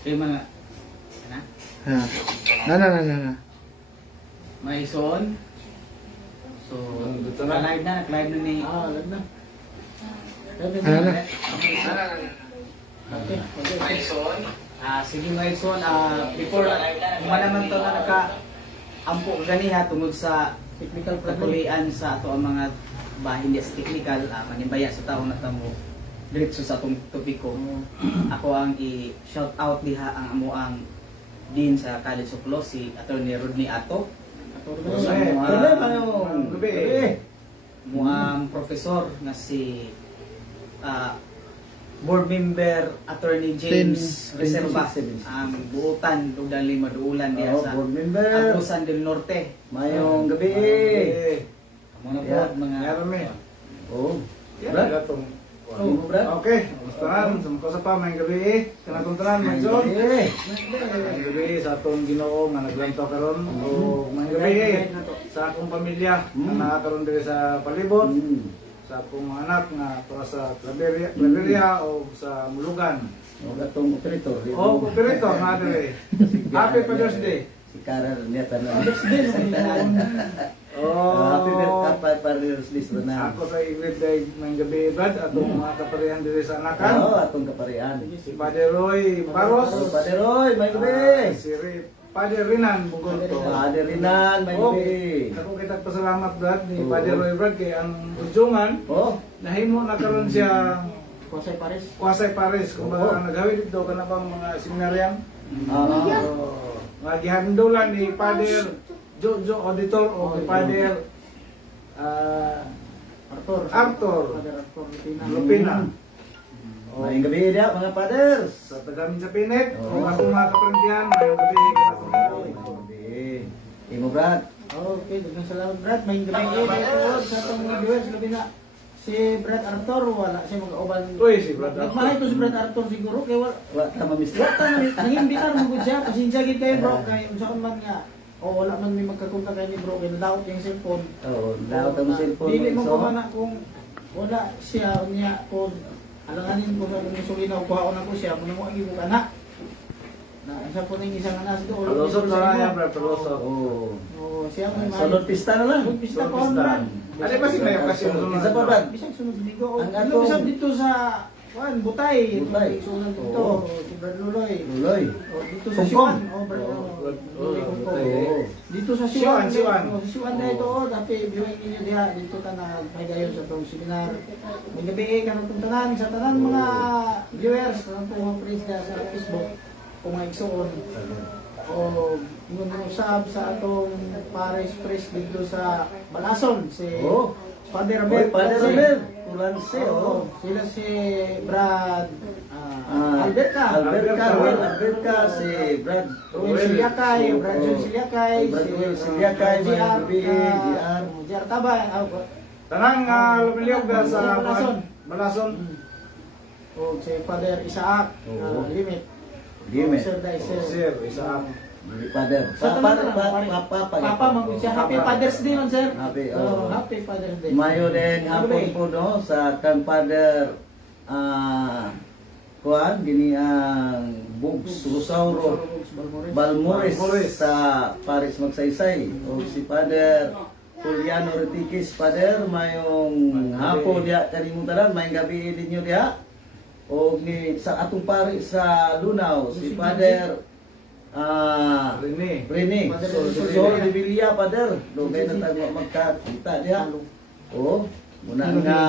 Kaya mga, ano? Na. May son. So, Dito na. live na, nag-live na ni... Alam na. Okay. Sige mga Edson, before naman to na naka-ampo ganiha tungod sa technical pagkulian sa ato ang mga bahin niya sa technical, manibaya sa tao na tamo diretso sa atong topiko. Ako ang i-shout out diha ang amuang Dean sa College of Law, si Attorney Rodney Ato. Muang professor na si board member Attorney James Reserva, ang buutan dugdang lima duulan diha sa board member Agusan del Norte. mayong gabi. Amo na po mga Brad. Brad. Okay, kamustahan? Sumko sa pa, may gabi. Kanatong tanan, may zon. May gabi sa atong Ginoo nga naglantaw karon. O may gabi sa akong pamilya nga nakakaroon diri sa palibot. Sa akong mga anak nga para sa Claveria o sa Mulugan. Gatong operator. O, operator nga diri. Happy Father's Day. Si Karar niya tanan. Oh, Happy birthday Father's Day na. ako sa Ingrid day may gabi Brad atong mga kaparihan diri sa anakan. Atong kaparian. Si Padre Roy Baros. Padre Roy, may gabi. Si Padre Rinan Bugolto. Padre Rinan, may gabi. Ako kita pasalamat Brad ni Padre Roy Brad kay ang Budjungan nahimo na karon siya Kwasay Pares kumbaga nagawid dito kana bang mga seminaryan nga gihandulan ni Padre Jojo Auditor o ni Padre Arthur Lupina. May gabi dia mga fathers. Sa tagamin sa Pinet o akong mga kaprendihan may gabi kanatong Imo Brad. Okay, daghang salamat Brad. May gabi dito sa atong mga viewers labi na si Brad Arthur wala siya mag-uban. Uy, si Brad Nagmahay to si Brad Arthur siguro kay wala Ta mamiss. nangimbitar mo gud siya pasensya gid kayo bro kay unsa man nga o wala man may magkakunta kay ni bro kay nadaot yung cellphone. Daw ta mo cellphone. Dili mo ko na kung wala siya niya kung alanganin ko sa kung sugina o kuhaon ako siya mo mo ang imo kana. Na isa po ning isang anas do. Palusot na yan, Brad, palusot. Oh, siya mo Sunod pista na lang. Sunod pista ko Brad. Ano ba si may okasyon Isa pa Brad. Bisag sunod ligo. Ang Ang atong- bisag dito sa Butay. Butay. Sunod dito Oo. si Brad Luloy. Luloy. O dito sa Kungkong. Siwan. O Brad Luloy Kungkong. Oo. Dito sa Siwan, Siwan. Siwan. O, sa Siwan na ito. Dati viewing ninyo diha. Dito ka na may gayon sa itong seminar. May gabi kanong itong tanan. Sa tanan mga viewers. Kanong itong mga friends na sa Facebook. Kung may igsoon. O ngunusab sa atong Paris Press dito sa Balason. Si Father Abel. Padre Abel. Tulanse Oo, sila si Brad Alberta, Alberta, si Brad Ruel Siliakay, Brad Jun Siliakay, Brad si Ruel Siliakay, JR JR Tabay, Tanang lumiliyog sa Balason. o si Father Isaac, Limit, Limit. Sir Dicer. Sir, isa Father. Sa tanan na Papa magud siya. Happy Father's Day man sir. Happy, Happy Father's Day. Mayo din hapon po no sa kan Father kuan gini ang Bugs Rosauro Balmores sa Paris Magsaysay o si Father Juliano Retikis. Father mayong hapon dia kalimutan may gabi din nyo dia o ni sa atong Paris sa Lunaw si Father Rene Sol de Villa Father dugay na tayo magkakita diha o muna nga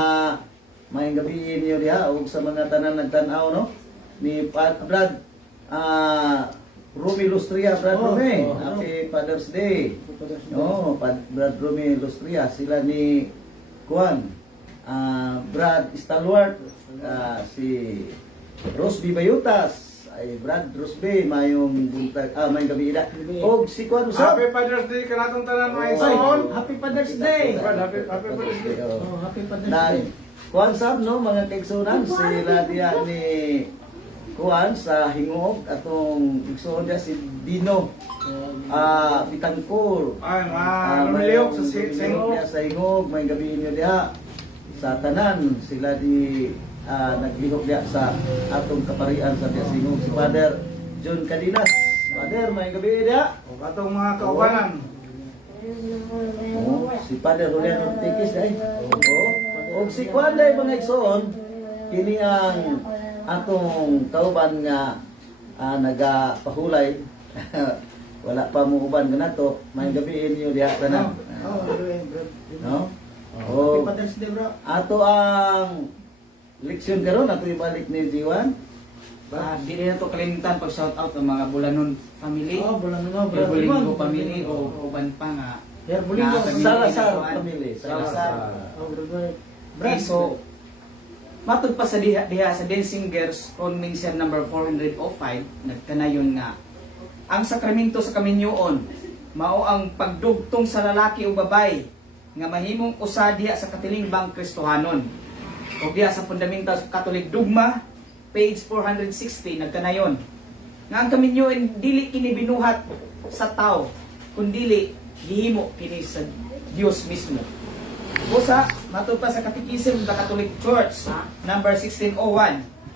may gabi niyo diha og sa mga tanan nagtan-aw no ni Brad Rumi Lustria Brad Rumi happy Father's Day Brad Rumi Lustria sila ni Juan Brad Stalwart si Rosby Bayutas ay Brad Rosby mayong buntag may gabi ida og si Juan usab Happy Father's Day kanatong tanan mga Son, ison. Happy Father's Day. Happy Father's Day. Oh, Happy Father's Dan Day. Kuan sab no mga kaigsunan sila diya ni Kuan sa Hingog atong igsoon dia si Dino Bitangkol Ay, lumiliyog sa Singho. sa Hingog may gabi niyo diha sa tanan sila di naglihok diya sa atong kaparian sa diya Hingog si Father John Cadinas. Father, may gabi dia. O katong mga kaubanan. Oh, si Father Julian Ortiz dai. Oh, og si Juan dai mga igsoon, kini ang atong kauban nga nagapahulay. Wala pa mo uban kanato, may gabi niyo diha tanan. No? Happy Oh, Father's Day, bro. ato ang leksyon karon ato ibalik ni Jiwan. Di na to kalimutan pag shout out ang mga Bulanon family. Oh, bulan na, bro. Bulingo family o uban pa nga. Here, Bulingo. Na- Salazar family. Salazar. Oh, bro. Okay, so matod pa sa diha sa Densingers Convention number 405 nagkanayon nga ang sakramento sa kaminyoon mao ang pagdugtong sa lalaki o babay nga mahimong usa diha sa katilimbang Kristohanon. O diha sa Fundamental Catholic Dogma page 460 nagkanayon nga ang kaminyoon dili kini binuhat sa tao kundi gihimo kini sa Dios mismo. Busa, matod pa sa Catechism of the Catholic Church, number 1601.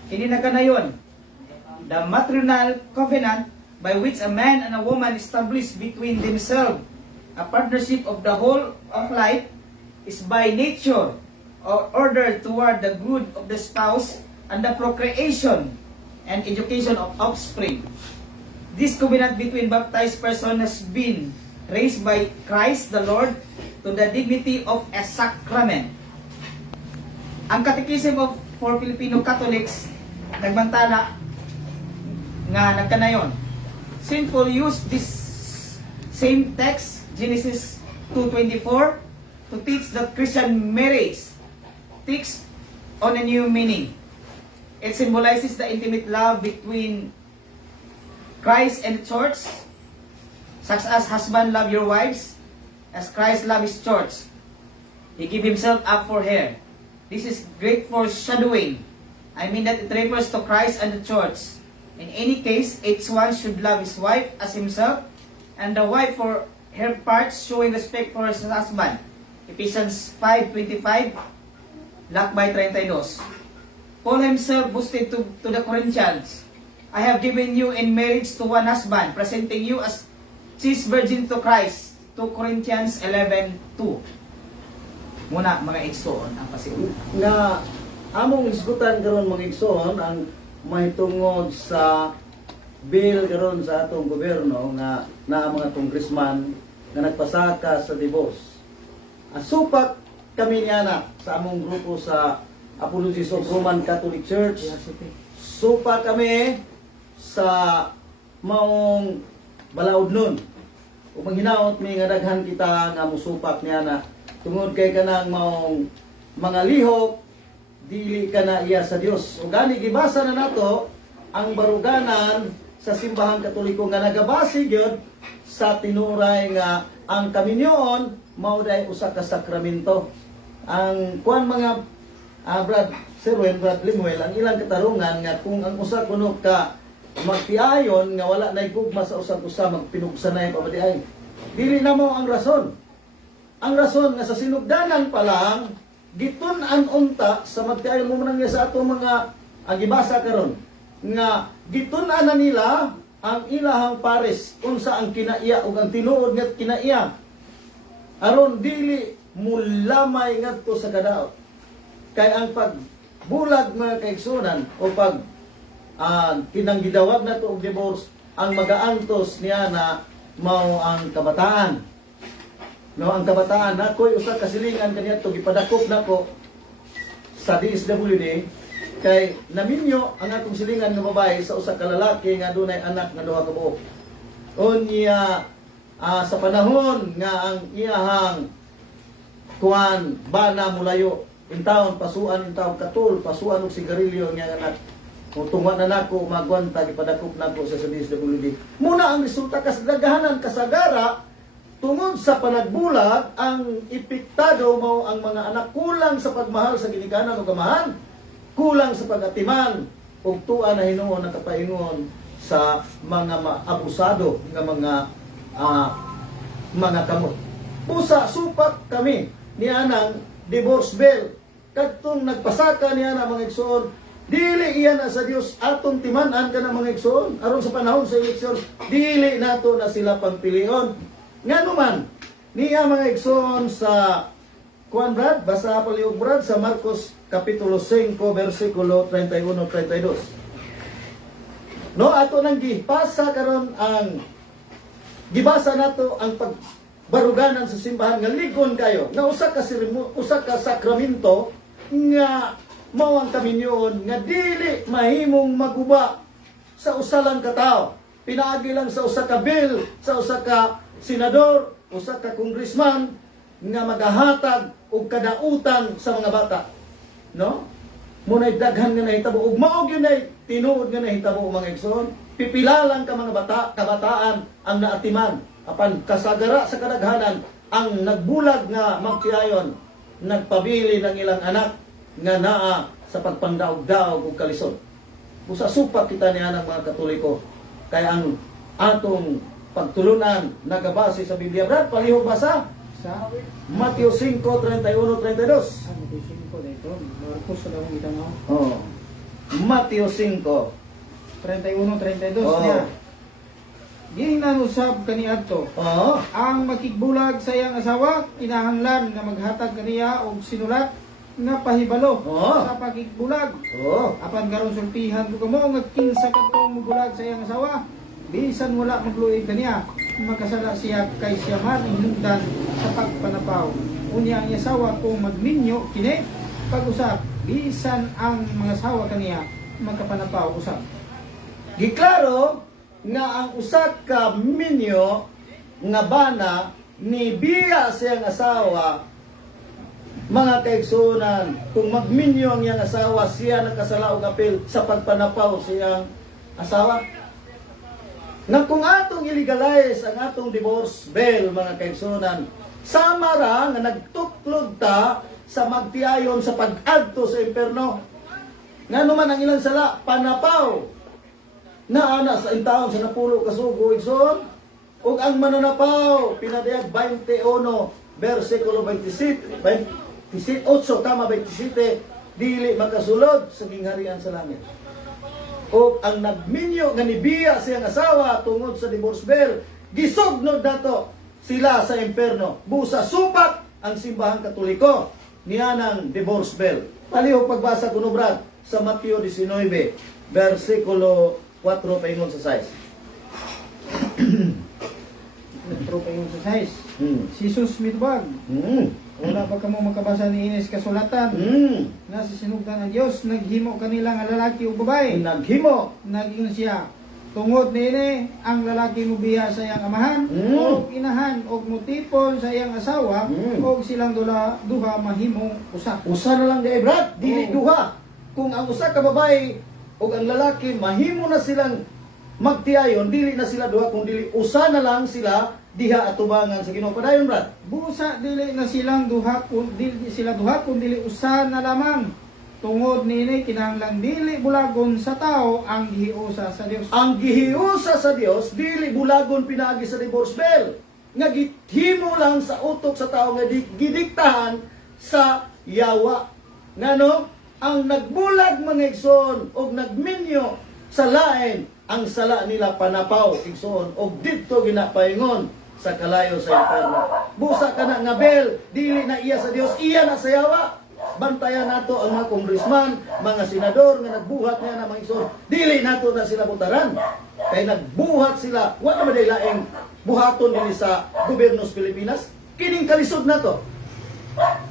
Kini nagkanayon, the maternal covenant by which a man and a woman establish between themselves a partnership of the whole of life is by nature or ordered toward the good of the spouse and the procreation and education of offspring. This covenant between baptized person has been raised by Christ the Lord to the dignity of a sacrament. Ang Catechism of for Filipino Catholics nagbantala nga nagkanayon. St. Paul used this same text, Genesis 2:24, to teach that Christian marriage takes on a new meaning. It symbolizes the intimate love between Christ and the church, such as husband love your wives, as Christ loved His church. He gave Himself up for her. This is great foreshadowing. I mean that it refers to Christ and the church. In any case, each one should love his wife as himself, and the wife for her part showing respect for her husband. Ephesians 5:25, lakbay 32. Paul himself boasted to the Corinthians, I have given you in marriage to one husband, presenting you as chaste virgin to Christ. 2 Corinthians 11:2. Muna mga igsoon ang pasigun. Nga among isgutan karon mga igsoon ang mahitungod sa bill karon sa atong gobyerno nga naa mga congressman nga nagpasaka sa divorce. Supat kami niana sa among grupo sa Apologies of Roman Catholic Church. Supa kami sa maong balaod nun. Ug manghinaot mi nga daghan kita nga musupak niya na tungod kay kanang maong mga lihok dili kana iya sa Dios. Ug gani gibasa na nato ang baruganan sa simbahang Katoliko nga nagabase gyud sa tinuray nga ang kaminyoon mao day usa ka sakramento. Ang kuan mga Brad Serwen, Brad Limuel, ang ilang katarungan nga kung ang usa kuno ka magtiayon nga wala nay gugma sa usag-usa magpinugsanay pamadiay. Dili na mo ang rason. Ang rason nga sa sinugdanan pa lang gitun-an unta sa magtiayon mo man sa ato mga agibasa karon nga gitun-an na nila ang ilahang pares unsa ang kinaiya ug ang tinuod nga kinaiya aron dili mulamay ngadto sa kadaot. Kay ang pagbulag mga kaigsunan o pag kinang gidawag na to og divorce ang magaantos niya na mao ang kabataan. No, ang kabataan nakoy usa ka silingan kaniadto gipadakop nako sa DSWD kay naminyo ang atong silingan nga babae sa usa ka lalaki nga dunay anak nga duha ka buok. Unya sa panahon nga ang iyahang kuan bana mulayo in taon pasuan in taon katul pasuan og sigarilyo nga anak kung tungwa na nako magwanta gipadakop nako sa DSWD. Muna ang resulta kasagdahanan kasagara tungod sa panagbulag ang epektado mao ang mga anak kulang sa pagmahal sa ginikanan ug amahan, kulang sa pagatiman ug tuwa na Hinuon ang kapaingon sa mga abusado nga mga kamot. Pusa supat kami niya ng divorce bill kadtong nagpasaka niya na mga igsoon Dili iyan na sa Dios atong timan-an ka ng mga igsoon aron sa panahon sa eleksyon dili nato na sila pagpilion. Nganuman niya mga igsoon sa kuan Brad, basa paliog Brad sa Marcos kapitulo 5 versikulo 31-32. No, ato nang gipasa karon ang gibasa nato ang pagbaruganan sa simbahan nga ligon kayo na usa ka sakramento nga mao ang kaminyoon nga dili mahimong maguba sa usa lang ka tawo. Pinaagi lang sa usa ka bill, sa usa ka senador, usa ka congressman nga magahatag og kadautan sa mga bata. No? Muna'y daghan nga nahitabo ug mao gyud nay tinuod nga nahitabo mga igsoon. Pipila lang ka mga kabataan ang naatiman apan kasagara sa kadaghanan ang nagbulag nga magtiayon nagpabili ng ilang anak nga naa sa pagpandaog-daog ug kalisod. Busa supat kita niya ng mga Katoliko kay ang atong pagtulunan nagabase sa Biblia. Brad, palihog basa Sa Mateo 5:31-32. ano ko ko dito? Marcos sa dawong itanaw. Oh. Mateo 5. 31-32 Oh. niya. Gingnan usab kaniadto. Oh. Ang makigbulag sa iyang asawa, kinahanglan nga maghatag kaniya og sinulat nga pahibalo Oh. sa pakigbulag. Oh. Apan karon sultihan ko kamo nga kinsa kadtong mubulag sa iyang asawa, bisan wala magluoy kaniya, makasala siya kay siya man hinungdan sa pagpanapaw. Unya ang asawa kung magminyo kini pag-usap, bisan ang mga asawa kaniya magkapanapaw usap. Giklaro nga ang usa ka minyo nga bana ni biya siyang asawa mga kaigsunan kung magminyo ang iyang asawa siya nakasala og apil sa pagpanapaw siyang asawa. Nga kung atong ilegalize ang atong divorce bill mga kaigsunan sama ra nga nagtuklod ta sa magtiayon sa pag-adto sa impierno. Nganuman ang ilang sala panapaw na ana sa intawon sa napulo kasugo igsoon ug ang mananapaw pinadayag 21 versikulo 27 28 tama 27 dili makasulod sa gingharian sa langit. O ang nagminyo nga nibiya siyang asawa tungod sa divorce bill gisugnod nato sila sa impierno. Busa supat ang simbahang Katoliko niya ng divorce bill. Palihog pagbasa kuno Brad sa Mateo 19 versikulo 4 paingon sa 6. Nagtro pa yung sa size. Si Jesus mitbag. Mm. Wala pa kamo makabasa ni Ines kasulatan. Mm. Na sa sinugdan ng Dios naghimo kanila nga lalaki ug babae. Naghimo. Naging siya tungod niini ang lalaki mubiya sa iyang amahan o inahan og mutipon sa iyang asawa og silang duha mahimong usa. Usa na lang di Brad, dili Oo. duha. Kung ang usa ka babae o ang lalaki mahimo na silang magtiayon, dili na sila duha kung dili usa na lang sila diha atubangan sa Ginoo. Padayon Brad. Busa dili na silang duha kun dili sila duha kun dili usa na lamang. Tungod niini kinahanglan dili bulagon sa tao ang gihiusa sa Dios. Ang gihiusa sa Dios dili bulagon pinaagi sa divorce bill. Nga gihimo lang sa utok sa tao nga gidiktahan sa yawa. Ngano? Ang nagbulag mga igsoon og nagminyo sa lain ang sala nila panapaw igsoon og didto ginapaingon sa kalayo sa impierno. Busa kana nga bel dili na iya sa Dios, iya na sa yawa. Bantayan nato ang mga congressman, mga senador nga nagbuhat niya na mga igsoon. Dili nato na sila butaran. Kay nagbuhat sila, wala man day laing buhaton dinhi sa gobyerno sa Pilipinas. Kining kalisod nato.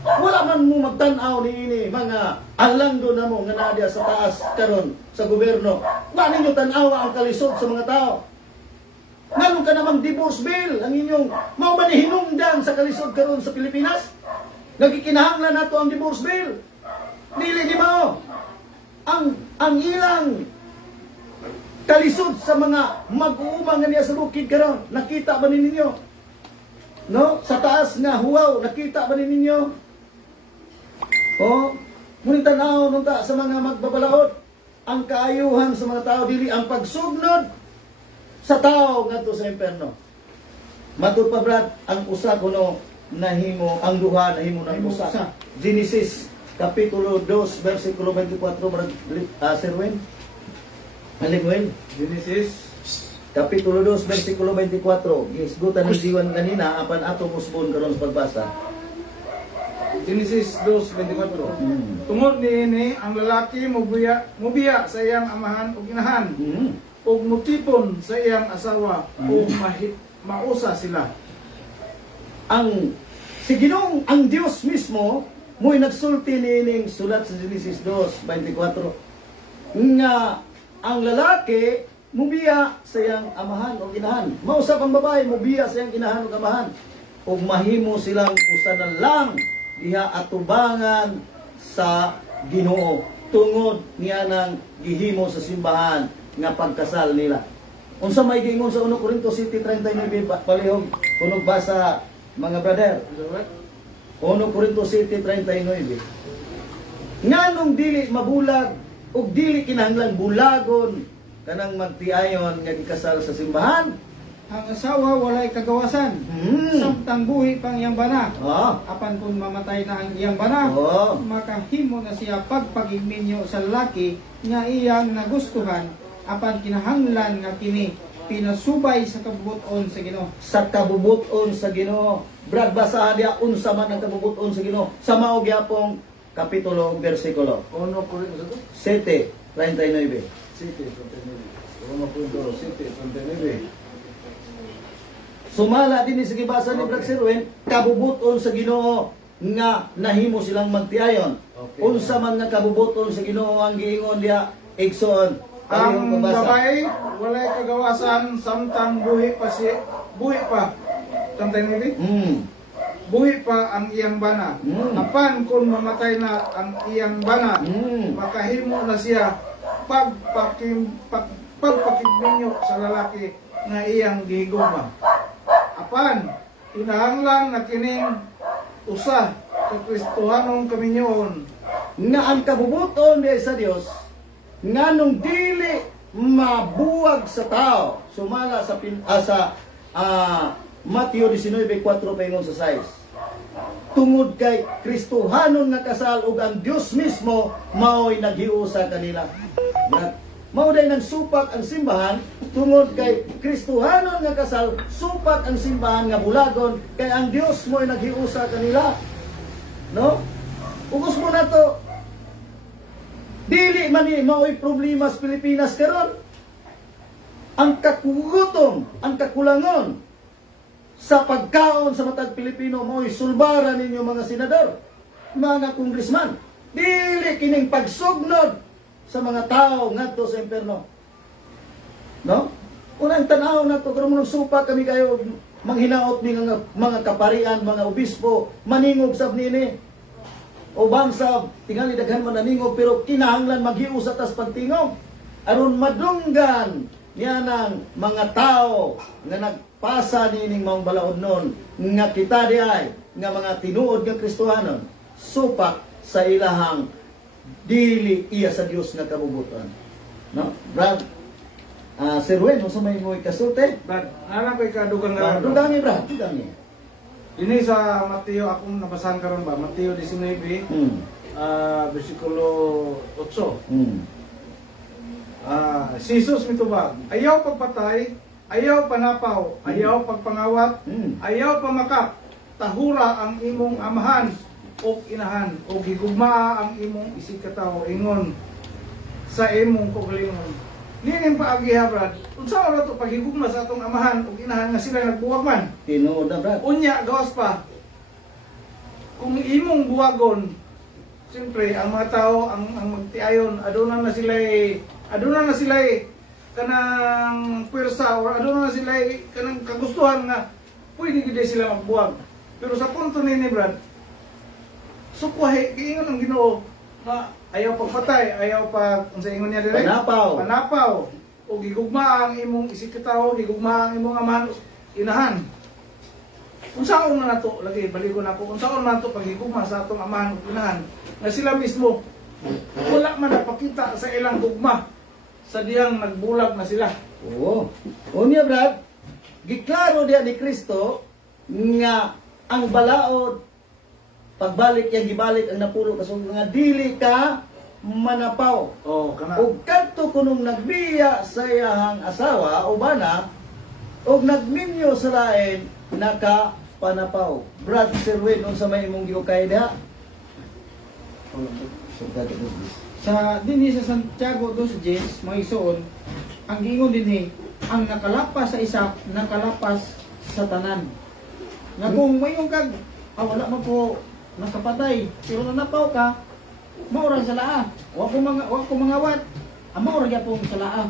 Wala man mo magtan-aw niini mga alangdo na mo nga nadya sa taas karon sa gobyerno. Wa ninyo tan-awa ang kalisod sa mga tao. Nganong ka namang divorce bill ang inyong mao ba ni hinungdan sa kalisod karon sa Pilipinas? Nagikinahanglan nato ang divorce bill. Dili ni mao. Ang ilang kalisod sa mga mag-uumang nga niya sa bukid karon, nakita ba ninyo? No? Sa taas nga huwaw, nakita ba ninyo? Oh, ngunit tanaw nung ta sa mga magbabalaod, ang kaayuhan sa mga tao dili ang pagsugnod sa tao ngadto sa impierno. Matud pa Brad, ang usa kuno nahimo, ang duha nahimo ng usa. Genesis Kapitulo 2, versikulo 24, Brad Sirwin. Halimwin. Genesis Kapitulo 2, versikulo 24. Gisgutan ng diwan kanina, apan ato musbon karon sa pagbasa. Genesis 2:24. Tungod niini ang lalaki mubiya sa iyang amahan ug inahan ug mutipon sa iyang asawa ug mausa sila. Ang si Ginoong ang Dios mismo mo'y nagsulti niining sulat sa Genesis 2:24 nga ang lalaki mubiya sa iyang amahan o inahan. Mausap ang babae mubiya sa iyang inahan o amahan ug mahimo silang usa na lang diha atubangan sa Ginoo tungod niya nang gihimo sa simbahan nga pagkasal nila. Unsa may giingon sa 1 Corinto 7:39 palihog kunog basa mga brother. 1 Corinto 7:39. Nganong dili mabulag ug dili kinahanglan bulagon kanang magtiayon nga gikasal sa simbahan? Ang asawa walay kagawasan. Samtang buhi pang iyang bana. Apan kung mamatay na ang iyang bana, makahimo na siya pagpagigminyo sa lalaki nga iyang nagustuhan, apan kinahanglan nga kini pinasubay sa kabubuton sa Ginoo. Sa kabubuton sa Ginoo. Brad, basahan diya unsa man ang kabubuton sa Ginoo. Sa mao gyapong kapitulo ug bersikulo. 1 Corinto 7:39. 7:39. Sumala din sa gibasa ni Brad Sirwin, kabubuton sa Ginoo nga nahimo silang magtiayon. Okay. Unsa man nga kabubuton sa Ginoo ang giingon diya igsoon. Ang babae walay kagawasan samtang buhi pa. Tantay ni buhi pa ang iyang bana. Apan kung mamatay na ang iyang bana, makahimo na siya pagpakigminyo sa lalaki nga iyang gihigugma. Apan kinahanglan na kining usa ka Kristohanong kaminyoon nga ang kabubuton diay sa Dios nganong dili mabuwag sa tao. Sumala sa Mateo 19:4 paingon sa 6. Tungod kay Kristohanon nga kasal ug ang Dios mismo mao'y naghiusa kanila. Mao day nang supak ang simbahan tungod kay Kristohanon nga kasal, supak ang simbahan nga bulagon kay ang Dios mo'y naghiusa kanila. No? Ugos mo na to. Dili man ni mao'y problema sa Pilipinas karon. Ang kakugutom, ang kakulangon sa pagkaon sa matag Pilipino mo'y sulbaran ninyo mga senador, mga congressman. Dili kining pagsugnod sa mga tao ngadto sa impierno. No? Unang tanaw na to karon mo supa kami kayo manghinaot ni mga kaparian, mga obispo, maningog sab nini. O bangsa tingali daghan man naningog pero kinahanglan maghiusa tas pagtingog aron madunggan niya ng mga tao nga nagpasa nining maong balaod nun nga kita diay nga mga tinuod nga Kristohanon supak sa ilahang dili iya sa Dios nga kabubuton. No? Brad, Sir Wen, unsa may mo'y kasulti? Brad, nana ko'y kadugang nga. Dugangi, Brad, dugangi. Ini sa Mateo, akong nabasahan karon ba? Mateo 19, versikulo 8. Si Jesus mitubag, ayaw pagpatay, ayaw panapaw, ayaw pagpangawat, ayaw pamakak, tahura ang imong amahan o inahan, o gigugmaa ang imong isikataw, ingon sa imong kaugalingon. Ninin pa agiha, Brad. Unsa oras to paghigugma sa atong amahan ug inahan nga sila nagbuwag man. Tinuod na, Brad. Unya gawas pa. Kung imong buwagon, siyempre ang mga tao ang magtiayon, aduna na sila kanang pwersa or aduna na sila kanang kagustuhan nga pwede gid sila magbuwag. Pero sa punto nini, Brad, sukwahe giingon ang Ginoo nga ayaw pagpatay, ayaw pag unsa ingon niya dire? Panapaw. O gigugma ang imong isikataw, gigugma ang imong amahan inahan. Unsaon na nato lagi baligon ako. Unsaon man nato paghigugma sa atong amahan ug inahan nga sila mismo wala man napakita sa ilang gugma sa diyang nagbulag na sila. Oo. Unya, Brad, giklaro diya ni Kristo nga ang balaod pagbalik yang gibalik ang napulo kasong nga dili ka manapaw. Oh, kana. Ug kadto kunong nagbiya sa iyahang asawa o bana ug nagminyo sa lain naka panapaw. Brad Sirwin unsa may imong giukay diha? Sa dinhi sa Santiago dos James, mga isuon, ang gingon dinhi, ang nakalapas sa isa, nakalapas sa tanan. Nga kung mayong kag, wala man ko nakapatay, pero nanapaw ka, maura sa laa. Wa ko mangawat, maura gyapon sa laa.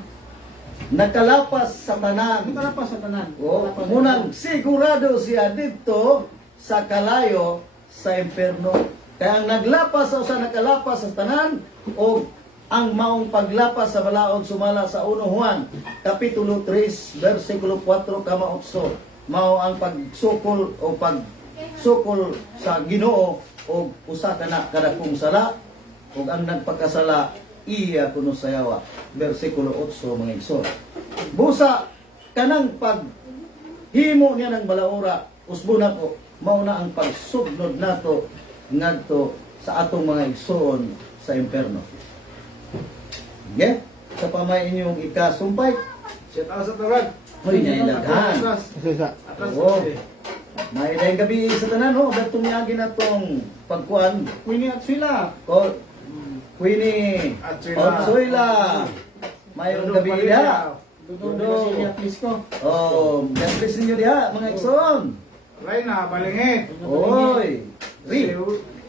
Nakalapas sa tanan. Nakalapas sa tanan. O, Nakalapas sa munang tanan. sigurado siya dito sa kalayo sa impierno. Kaya ang naglapas sa usa nakalapas sa tanan o ang maong paglapas sa balaod sumala sa 1 Juan kapitulo 3 bersikulo 4 kama 8 mao ang pagsukol o pagsukol sa Ginoo o usa ka na kadakong sala ug ang nagpakasala iya kuno sayawa bersikulo 8 mga igsoon. Busa kanang paghimo niya ng balaura usbo na ko mao na ang pagsubnod nato ngadto sa atong mga igsoon sa impierno. Okay? Sa pamay inyong ikasumpay, Shout out sa Torag. hoy nailaghan. Atras. Atras. Oo. May dahil gabi sa tanan ho, datong niyagi na tong pagkuan Kuini at sila. ko Queenie At sila. Onsuila. Mayong gabi diha. Dudong Dudong. sila Pisco. Oh, God bless ninyo diha mga igsoon. Reyna, balingit. Oy. Ri.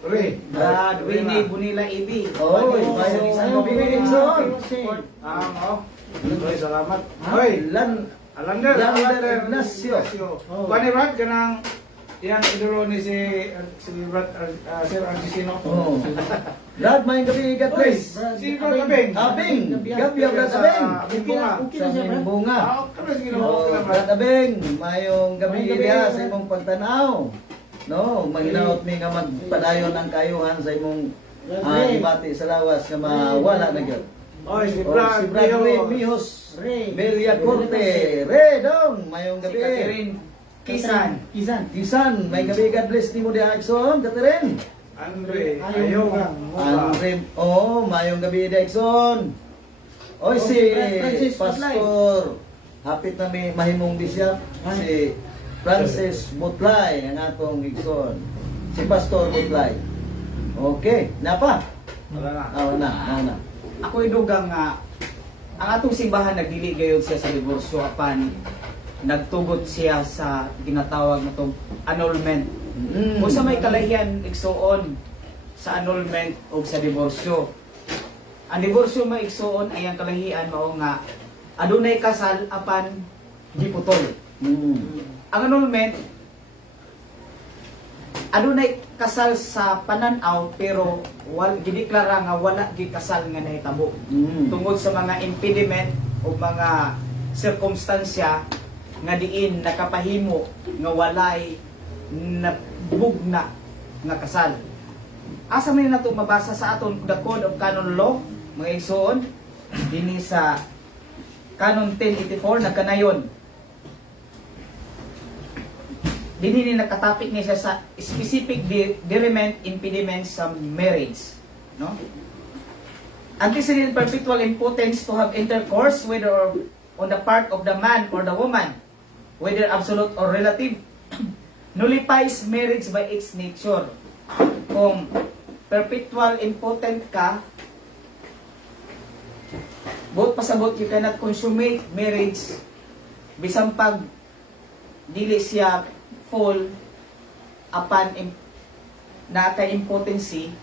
Re. Brad Winnie Bunila Ibi. Oy, mayong isang gabi mga igsoon. Oh. Oy, salamat. Oy, Lan Alander. Lander Ignacio. Oh. Bani Brad, kanang yang idolo ni si Brad, Sir Argisino. Oh. Brad, mayong gabi, God bless. Si Brad Abeng. Abing, gabi ang Brad Abeng. Abing bunga. Okay Sa na siya, Brad. bunga. Kami ginawa Oh, ko na Brad Abeng, mayong gabi Mayong gabi. diha sa imong pagtanaw. No, mahinaot mi nga magpadayon ang kayuhan sa imong ibati sa lawas nga mawala na gyud. Oy, si Oh, Brad. si Brad Leo. Mihos, Re. Belia Corte, Redong, mayong Si gabi. Catherine Kisan. Kisan. Tisan, may gabi, God bless nimo diha Ikson, Catherine. Andre. Ayaw Ayaw. ka. Andre, oh, mayong gabi diha Ikson. Oy, Oh, si si Francis Pastor, hapit na may mahimong bishop, si Francis Butlay, ang atong Ikson. Si Pastor Butlay. Okay, napa? Wala na. Na. Ako idugang nga ang atong simbahan nagdili gayud siya sa diborsyo apan nagtugot siya sa ginatawag na tong annulment. Kung sa may kalahian igsuon sa annulment o sa diborsyo. Ang diborsyo may igsuon ay ang kalahian mao nga adunay kasal apan giputol. Ang annulment adunay kasal sa pananaw pero gideklara nga wala gikasal nga nahitabo tungod sa mga impediment o mga sirkumstansya nga diin nakapahimo nga walay nabugna nga kasal. Asa man nato mabasa sa aton the Code of Canon Law mga igsoon dinhi sa Canon 1084 nagkanayon. Dinhi ni nakatapik ni siya sa specific deriment impediments sa marriage, no? Antecedent perpetual impotence to have intercourse whether on the part of the man or the woman, whether absolute or relative, nullifies marriage by its nature. Kung perpetual impotent ka, buot pasabot you cannot consummate marriage bisan pag dili siya full upon impotency,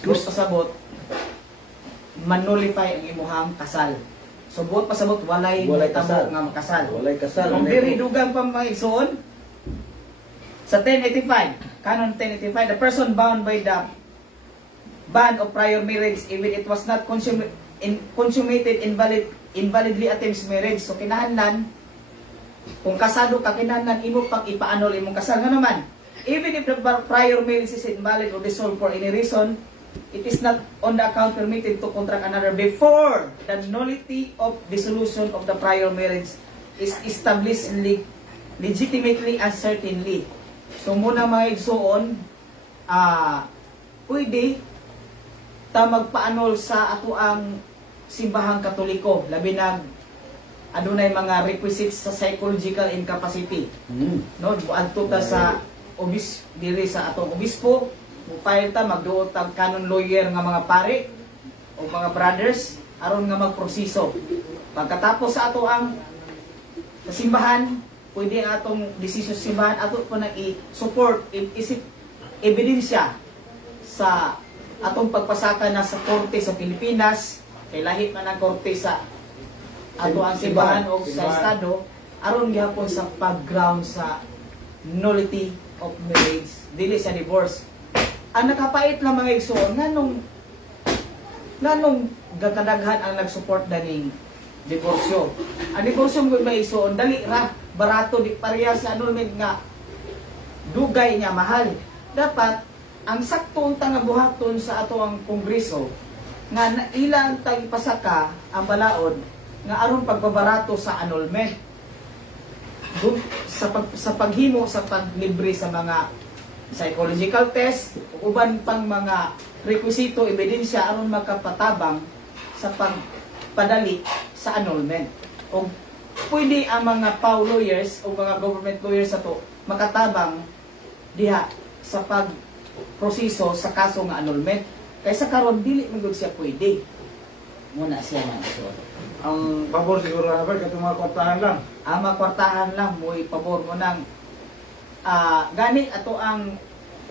buot pasabot manulify ang imuhang kasal. So buot pasabot walay kasal. tabo nga makasal. Walay kasal. Kung diri dugang pa mga igsoon sa 1085, Canon 1085, the person bound by the ban of prior marriage even it was not consummated invalidly attempts marriage. So kinahanglan kung kasado ka kinahanglan imo pag ipaanol imong kasal nga naman. Even if the prior marriage is invalid or dissolved for any reason, it is not on the account permitted to contract another before the nullity of dissolution of the prior marriage is established legitimately and certainly. So muna mga igsoon, pwede ta magpaanol sa ato ang simbahang Katoliko, labi na adunay mga requisites sa psychological incapacity. No, adto ta sa diri sa atong obispo, mupayag ta magduot tag canon lawyer nga mga pare o mga brothers aron nga magproseso. Pagkatapos sa ato ang sa simbahan, pwede ang atong desisyon sa simbahan ato po na i-support, isip ebidensya sa atong pagpasaka na sa korte sa Pilipinas, kay lahi man ang korte sa ato ang simbahan o sa estado, aron gihapon sa pag-ground sa nullity of marriage, dili sa divorce. Ang nakapait lang mga igsoon, nganong gakadaghan ang nag-support daning diborsyo. Ang diborsyo mo may igsoon, dali ra, barato, di pareha sa annulment nga dugay niya mahal. Dapat ang saktong nga buhaton sa ato ang kongreso nga ilang tag ipasaka ang balaod nga aron pagbabarato sa annulment. Sa paghimo sa paglibre sa mga psychological test, uban pang mga requisito, ebidensya aron makapatabang sa pagpadali sa annulment. O pwede ang mga PAW lawyers o mga government lawyers ato makatabang diha sa pagproseso sa kaso nga annulment. Kaysa karon dili man gud siya pwede. Muna siya nga iso. Ang pabor siguro na ba katong mga kwartahan lang. Ang makwartahan lang mo pabor mo nang gani ato ang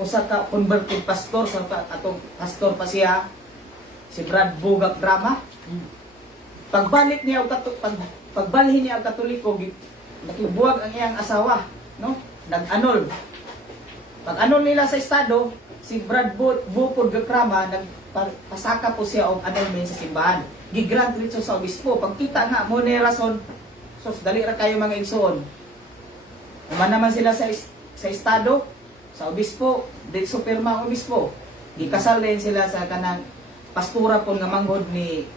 usa ka converted pastor sa atong pastor pa siya si Brad Bugak Drama. Pagbalik niya pagbalhin niya ang Katoliko, nakibuwag ang iyang asawa, no? Nag-annul. Pag-annul nila sa estado, si Brad Bukod Gakrama nagpasaka po siya og annulment sa simbahan. Gigrant dito sa obispo. Pagkita nga mo ni rason, sos dali ra kayo mga igsoon. Uman naman sila sa estado, sa obispo, dito pirma ang obispo. Gikasal din sila sa kanang pastura po nga manghod ni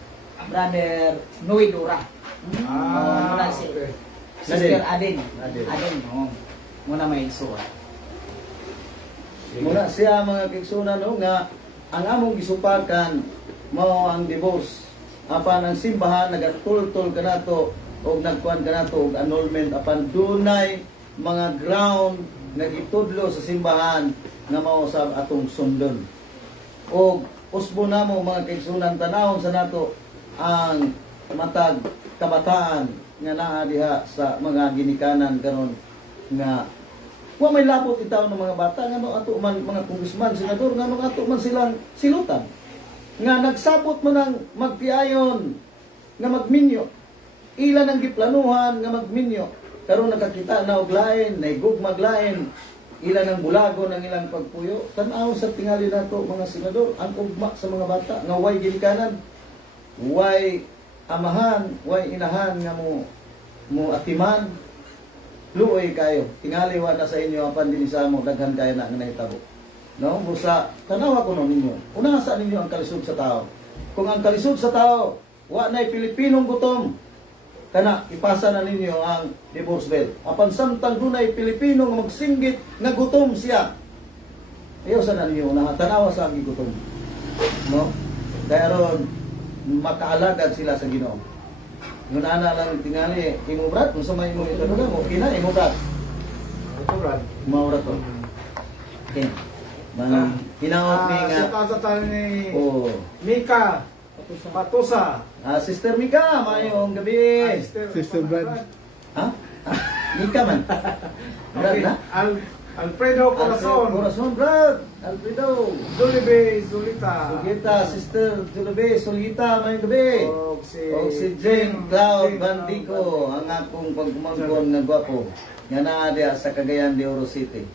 Brother Noy Dura. Muna si Okay. Sister Aden. Aden. Aden, no. Muna may igsoon. Muna siya mga kigsunan no, nga ang among gisupakan mao ang divorce. Apan ang simbahan nagatultol kanato og nagkuan kanato og annulment apan dunay mga ground nga gitudlo sa simbahan nga mao sa atong sundon. Og usbo namo mga kigsunan tanawon sa nato ang matag kabataan nga naa diha sa mga ginikanan karon nga wa may labot itaw ng mga bata nga no ato man mga congressman, senador nga no ato man silang silutan nga nagsabot mo ng magpiayon nga magminyo ilan ang giplanuhan nga magminyo karon nakakita na og lain naigugmag lain ilan ang bulago ng ilang pagpuyo tan-aw sa tingali nato mga senador ang ugma sa mga bata nga way ginikanan way amahan way inahan nga mo atiman luoy kayo tingali wa na sa inyo apan dinhi sa mo daghan kayo na nga nahitabo no busa tanawa ko no ninyo una sa ninyo ang kalisod sa tao kung ang kalisod sa tao wa nay Pilipinong gutom kana ipasa na ninyo ang divorce bill apan samtang dunay Pilipino nga magsinggit nga gutom siya ayo sa ninyo una tanawa sa ang gutom no dayon makaalagad sila sa Ginoo. Yun ana lang tingali imo brat kung sa may mo ito mo kina imo brat. Ito Brad. Maura to. Okay. Man hinaot mi nga. Sa tayo ni Oh. Mika Patusa. Sister Mika, mayong gabi. Sister Brad. Ha? Mika man. Brad Okay. na? Alfredo Corazon. Corazon Brad. Alfredo. Zulibe Zulita. Sugita, Sister Julabe, Solita, mayong gabi. Og O si Jane Cloud Bandico, ang akong pagkumangkon nga gwapo. Nga naa diya sa Cagayan de Oro City.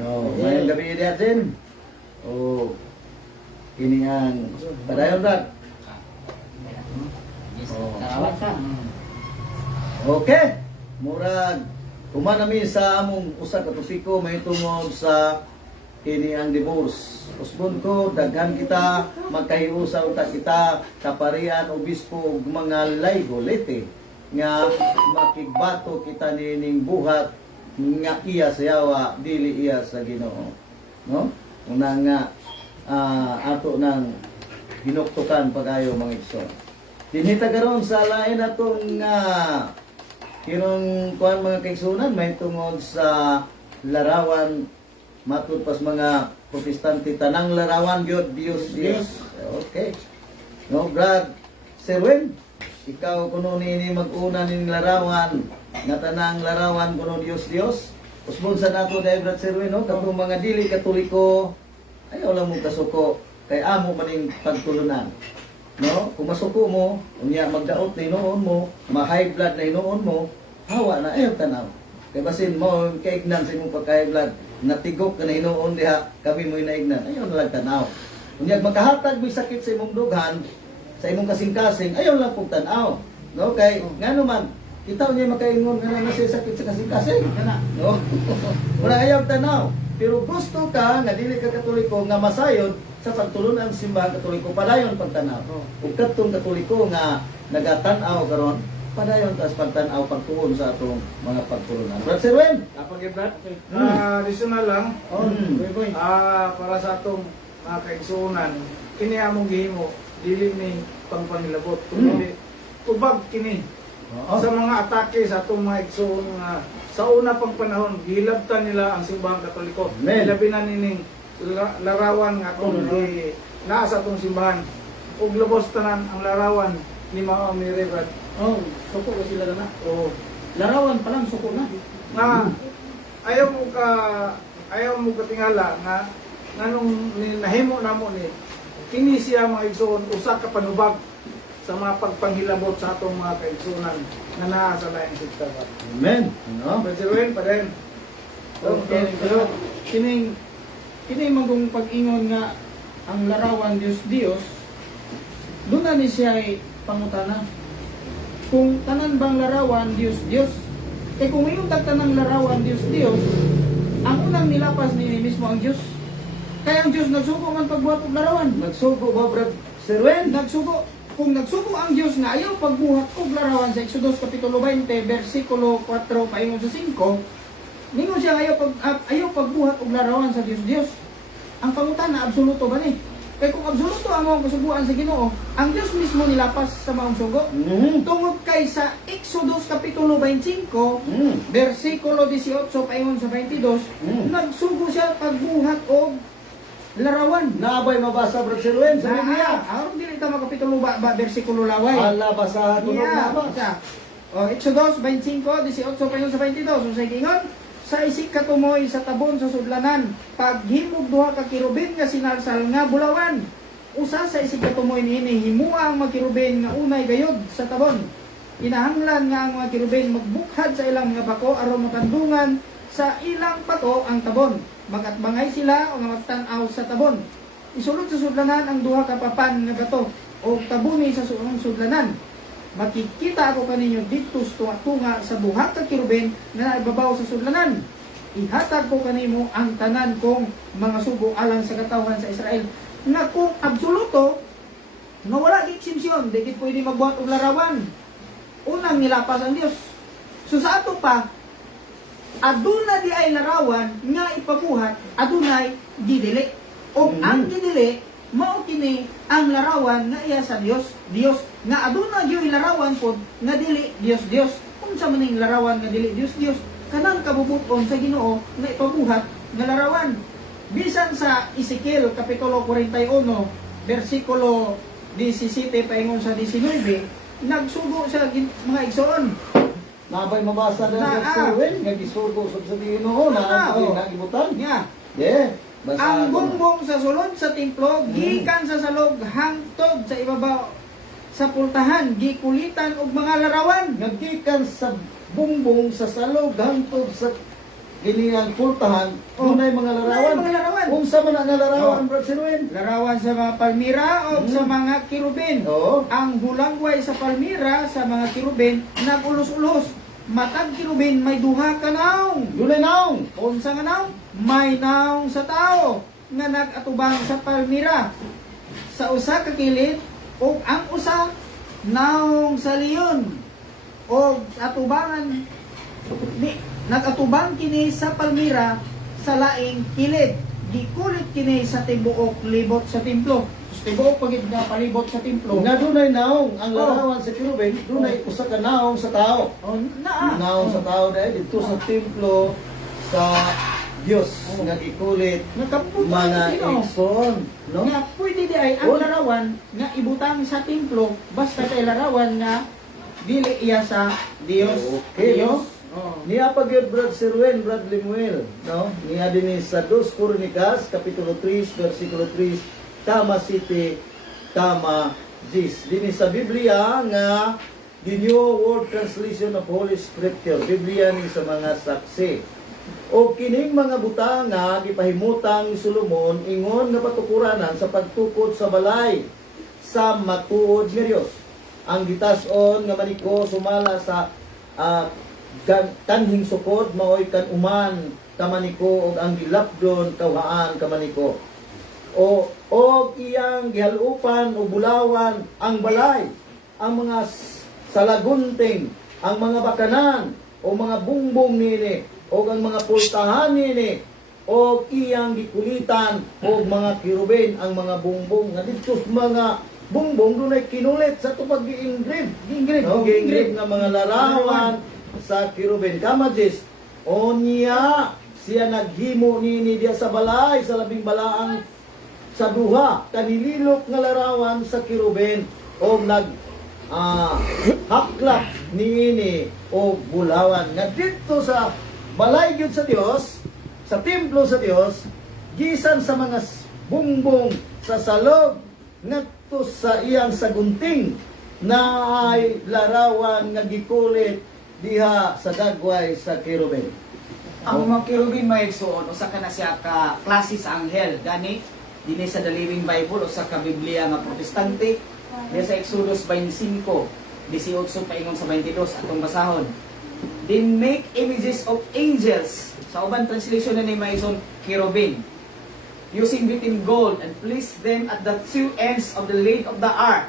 No, mayong gabi diya Jane. O kini ang padayon Brad. Salamat ka. Okay. Murag humanami sa among usa ka topiko may tungod sa kini ang divorce. Usbon ko daghan kita magkahiusa ta kita kaparian obispo ug mga laygolete nga makigbato kita nining buhat nga iya sa yawa dili iya sa Ginoo. No? una nga ato ng hinuktukan pag-ayo mga igsoon. Dinhita karon sa lain atong kinong kuan mga kaigsunan may tungod sa larawan matud pas mga protestante tanang larawan gyud Dios. Okay. No, Brad Serwin, ikaw kuno nini mag-una ning larawan nga tanang larawan kuno Dios. Usbon sa nato dai Brad Serwin no, katong mga dili katoliko ayaw lang mo kasuko kay amo maning pagtulunan. No, kung masuko mo, unya magdaot na inoon mo, ma-high blood na inoon mo, hawa na ayaw tanaw. Kay basin mo kaignan sa imong pagka-high blood, natigok ka na inoon diha, kami mo inaignan, ayaw na lang tanaw. Unya makahatag mo sakit sa imong dughan, sa imong kasing-kasing, ayaw lang pug tanaw. No, kay ngano man kita unya makaingon nga na siya sakit sa kasing-kasing. Kana. No. Wala ayaw tanaw. Pero gusto ka nga dili ka katoliko nga masayod sa pagtulunan sa simbahan katoliko padayon pagtanaw. Ug kadtong katoliko nga nagatanaw karon padayon tas pagtanaw pagtuon sa atong mga pagtulunan. Brad Serwin. Kapag Brad, additional lang, Boy. para sa atong mga kaigsuonan, kini among gihimo, dili ni pangpangilabot. Kundi, ubag kini. Sa mga atake sa atong mga igsoon nga sa una pang panahon, gilabtan nila ang simbahan katoliko. Amen. Labi na nining larawan nga kung naa sa atong simbahan. Ug lubos tanan ang larawan ni Mao Mary Brad. Oh, suko ko sila na. O Larawan pa lang suko na. nga ayaw mo katingala nga nganong nahimo namo ni kini siya mga igsoon usa ka panubag sa mga pagpanghilabot sa atong mga kaigsuonan nga naa sa laing sektor. Amen. No? Brad Serwin pa din. Okay, pero kining magong pag-ingon nga ang larawan Dios, doon na ni siya ay pangutana. Kung tanan bang larawan Dios, kay kung iyong tanang larawan Dios, ang unang nilapas ni mismo ang Dios. Kaya ang Dios nagsuko man pagbuhat og larawan. Nagsugo ba Brad Serwin? Nagsuko. Kung nagsuko ang Dios na ayaw pagbuhat og larawan sa Exodus kapitulo 20 bersikulo 4 paingon sa 5, ningon siya ayaw pagbuhat og larawan sa Dios. Ang pangutana absoluto ba ni? Kay kung absoluto ang mga kasuguan sa Ginoo, ang Dios mismo nilapas sa maong sugo. Tungod kay sa Exodus kapitulo 25 bersikulo 18 paingon sa 22, nagsugo siya pagbuhat og larawan. Naabay mabasa Brad Serwin sa Biblia. Aron dili ta makapitulo ba bersikulo laway. Ala basahan tunog na ba? Exodus 25, 18 paingon sa 22. So sa gingon, sa isik katumoy sa tabon sa sudlanan, paghimog duha ka kirubin nga sinarsal nga bulawan. Usa sa isik katumoy niini himua ang mga kirubin nga unay gayod sa tabon. Kinahanglan nga ang mga kirubin magbukhad sa ilang mga bako aron makandungan sa ilang pato ang tabon. Magatbangay sila o nga magtanaw sa tabon. Isulod sa sudlanan ang duha ka papan nga bato o tabuni sa sudlanan. Makikita ako kaninyo dito tunga sa buhat ka kirubin na naibabaw sa sudlanan. Ihatag ko kanimo ang tanan kong mga sugo alang sa katawhan sa Israel. Nga kung absoluto, nga wala eksepsyon, di pwede magbuhat og larawan. Unang nilapas ang Dios. So sa ato pa, aduna di ay larawan nga ipabuhat, adunay didili. O ang didili, mao kini ang larawan nga iya sa Dios. Dios nga aduna gyud larawan pod nga dili Dios. Unsa man ning larawan nga dili Dios? Kanang kabubuton sa Ginoo nga ipabuhat nga larawan. Bisan sa Ezekiel kapitulo 41 bersikulo 17 paingon sa 19, nagsugo sa mga igsoon. Nabay mabasa na Brad Serwin nga gisugo sa Ginoo na nagibutan. Nga, Yeah. ang bumbong sa sulod sa templo, gikan sa salog hangtod sa ibabaw sa pultahan, gikulitan og mga larawan. Nagkikan sa bumbong sa salog hangtod sa giliang pultahan, dunay mga larawan. Mga larawan. Unsa man ang larawan Brad Serwin? Larawan sa mga palmira o sa mga kirubin. Oo. Ang hulangway sa palmira sa mga kirubin nagulos-ulos. Matag kirubin may duha ka naong. Dunay naong. Unsa nga naong? May naong sa tao nga nag-atubang sa palmira. Sa usa ka kilid o ang usa naong sa leon. O atubangan nag-atubang kini sa palmira sa laing kilid. gikulit kini sa tibuok libot sa templo. Tibuok pagit nga palibot sa templo. Nga dunay naong ang larawan sa kirubin, dunay usa ka naong sa tao. Oh, naa. Naong sa tao dahil dito sa templo sa Dios nga gikulit Nakaputo mga sino? igsoon, no? Nga pwede di ay ang Oh. larawan nga ibutang sa templo basta kay larawan nga dili iya sa Dios. Okay, Dios. no? Oh. Niya pag Brad Sirwen, Brad Limuel, no? Niya din sa 2 Crónicas, Kapitulo 3, versikulo 3, tama 7, tama 10. Din sa Biblia nga the New World Translation of Holy Scripture, Biblia ni sa mga saksi. O kining mga butanga gipahimutang ni Solomon ingon nga patukuranan sa pagtukod sa balay sa matuod nga Dios. Ang gitas-on nga maniko sumala sa kanhing sukod maoy kan uman kamaniko og ang gilapdon kawhaan kamaniko. O iyang gihalupan o bulawan ang balay, ang mga salagunting, ang mga bakanan o mga bungbong nini o ang mga pultahan nini o iyang gikulitan o mga kirubin ang mga bungbong nga dito sa mga bungbong dunay kinulit sa tupag gi-engrave. Gi-engrave, No, oh, gi-engrave nga mga larawan sa kirubin. Kamadis, o niya siya naghimo nini diya sa balay sa labing balaang sa duha kanililok nga larawan sa kirubin o haklap niini o bulawan nga dito sa balay gyud sa Dios, sa templo sa Dios, gisan sa mga bungbong sa salog ngadto sa iyang sagunting na ay larawan nga gikulit diha sa dagway sa kirubin. Ang mga kirubin may igsoon, usa ka na siya ka klase sa anghel. Gani, dini sa The Living Bible, usa ka Biblia nga protestante. Diya sa Exodus 25, 18 paingon sa 22, atong basahon. Then make images of angels. Sa uban translation na ni Maison, kirubin. Using beaten gold and place them at the two ends of the lid of the ark.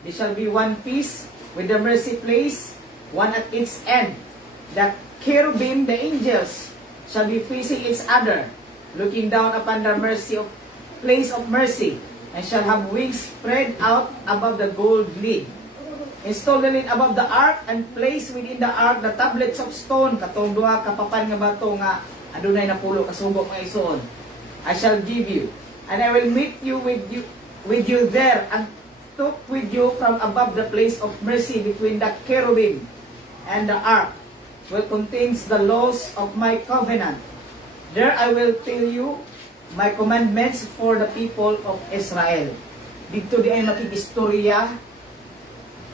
They shall be one piece with the mercy place, one at its end. The cherubim, the angels, shall be facing each other, looking down upon the mercy of place of mercy, and shall have wings spread out above the gold lid. Install the lid above the ark, and place within the ark the tablets of stone, katong duha kapapan nga bato nga adunay napulo kasubok nga isuon. I shall give you, and I will meet you with you there, and took with you from above the place of mercy between the cherubim and the ark, which contains the laws of my covenant. There I will tell you my commandments for the people of Israel. Dito di ay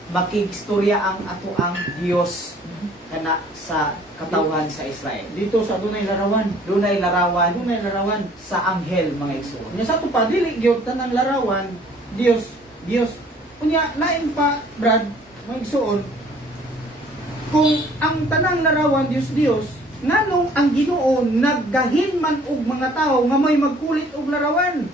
makigistorya ang ato ang Dios kana sa katawhan sa Israel. Dito sa dunay larawan. Dunay larawan Dunay larawan. sa anghel mga igsoon. Nya sa to pa dili gyud tanang larawan Dios. Unya lain pa Brad, may igsoon. Kung ang tanang larawan Dios, nganong ang Ginoo naggahin man og mga tao nga may magkulit og larawan.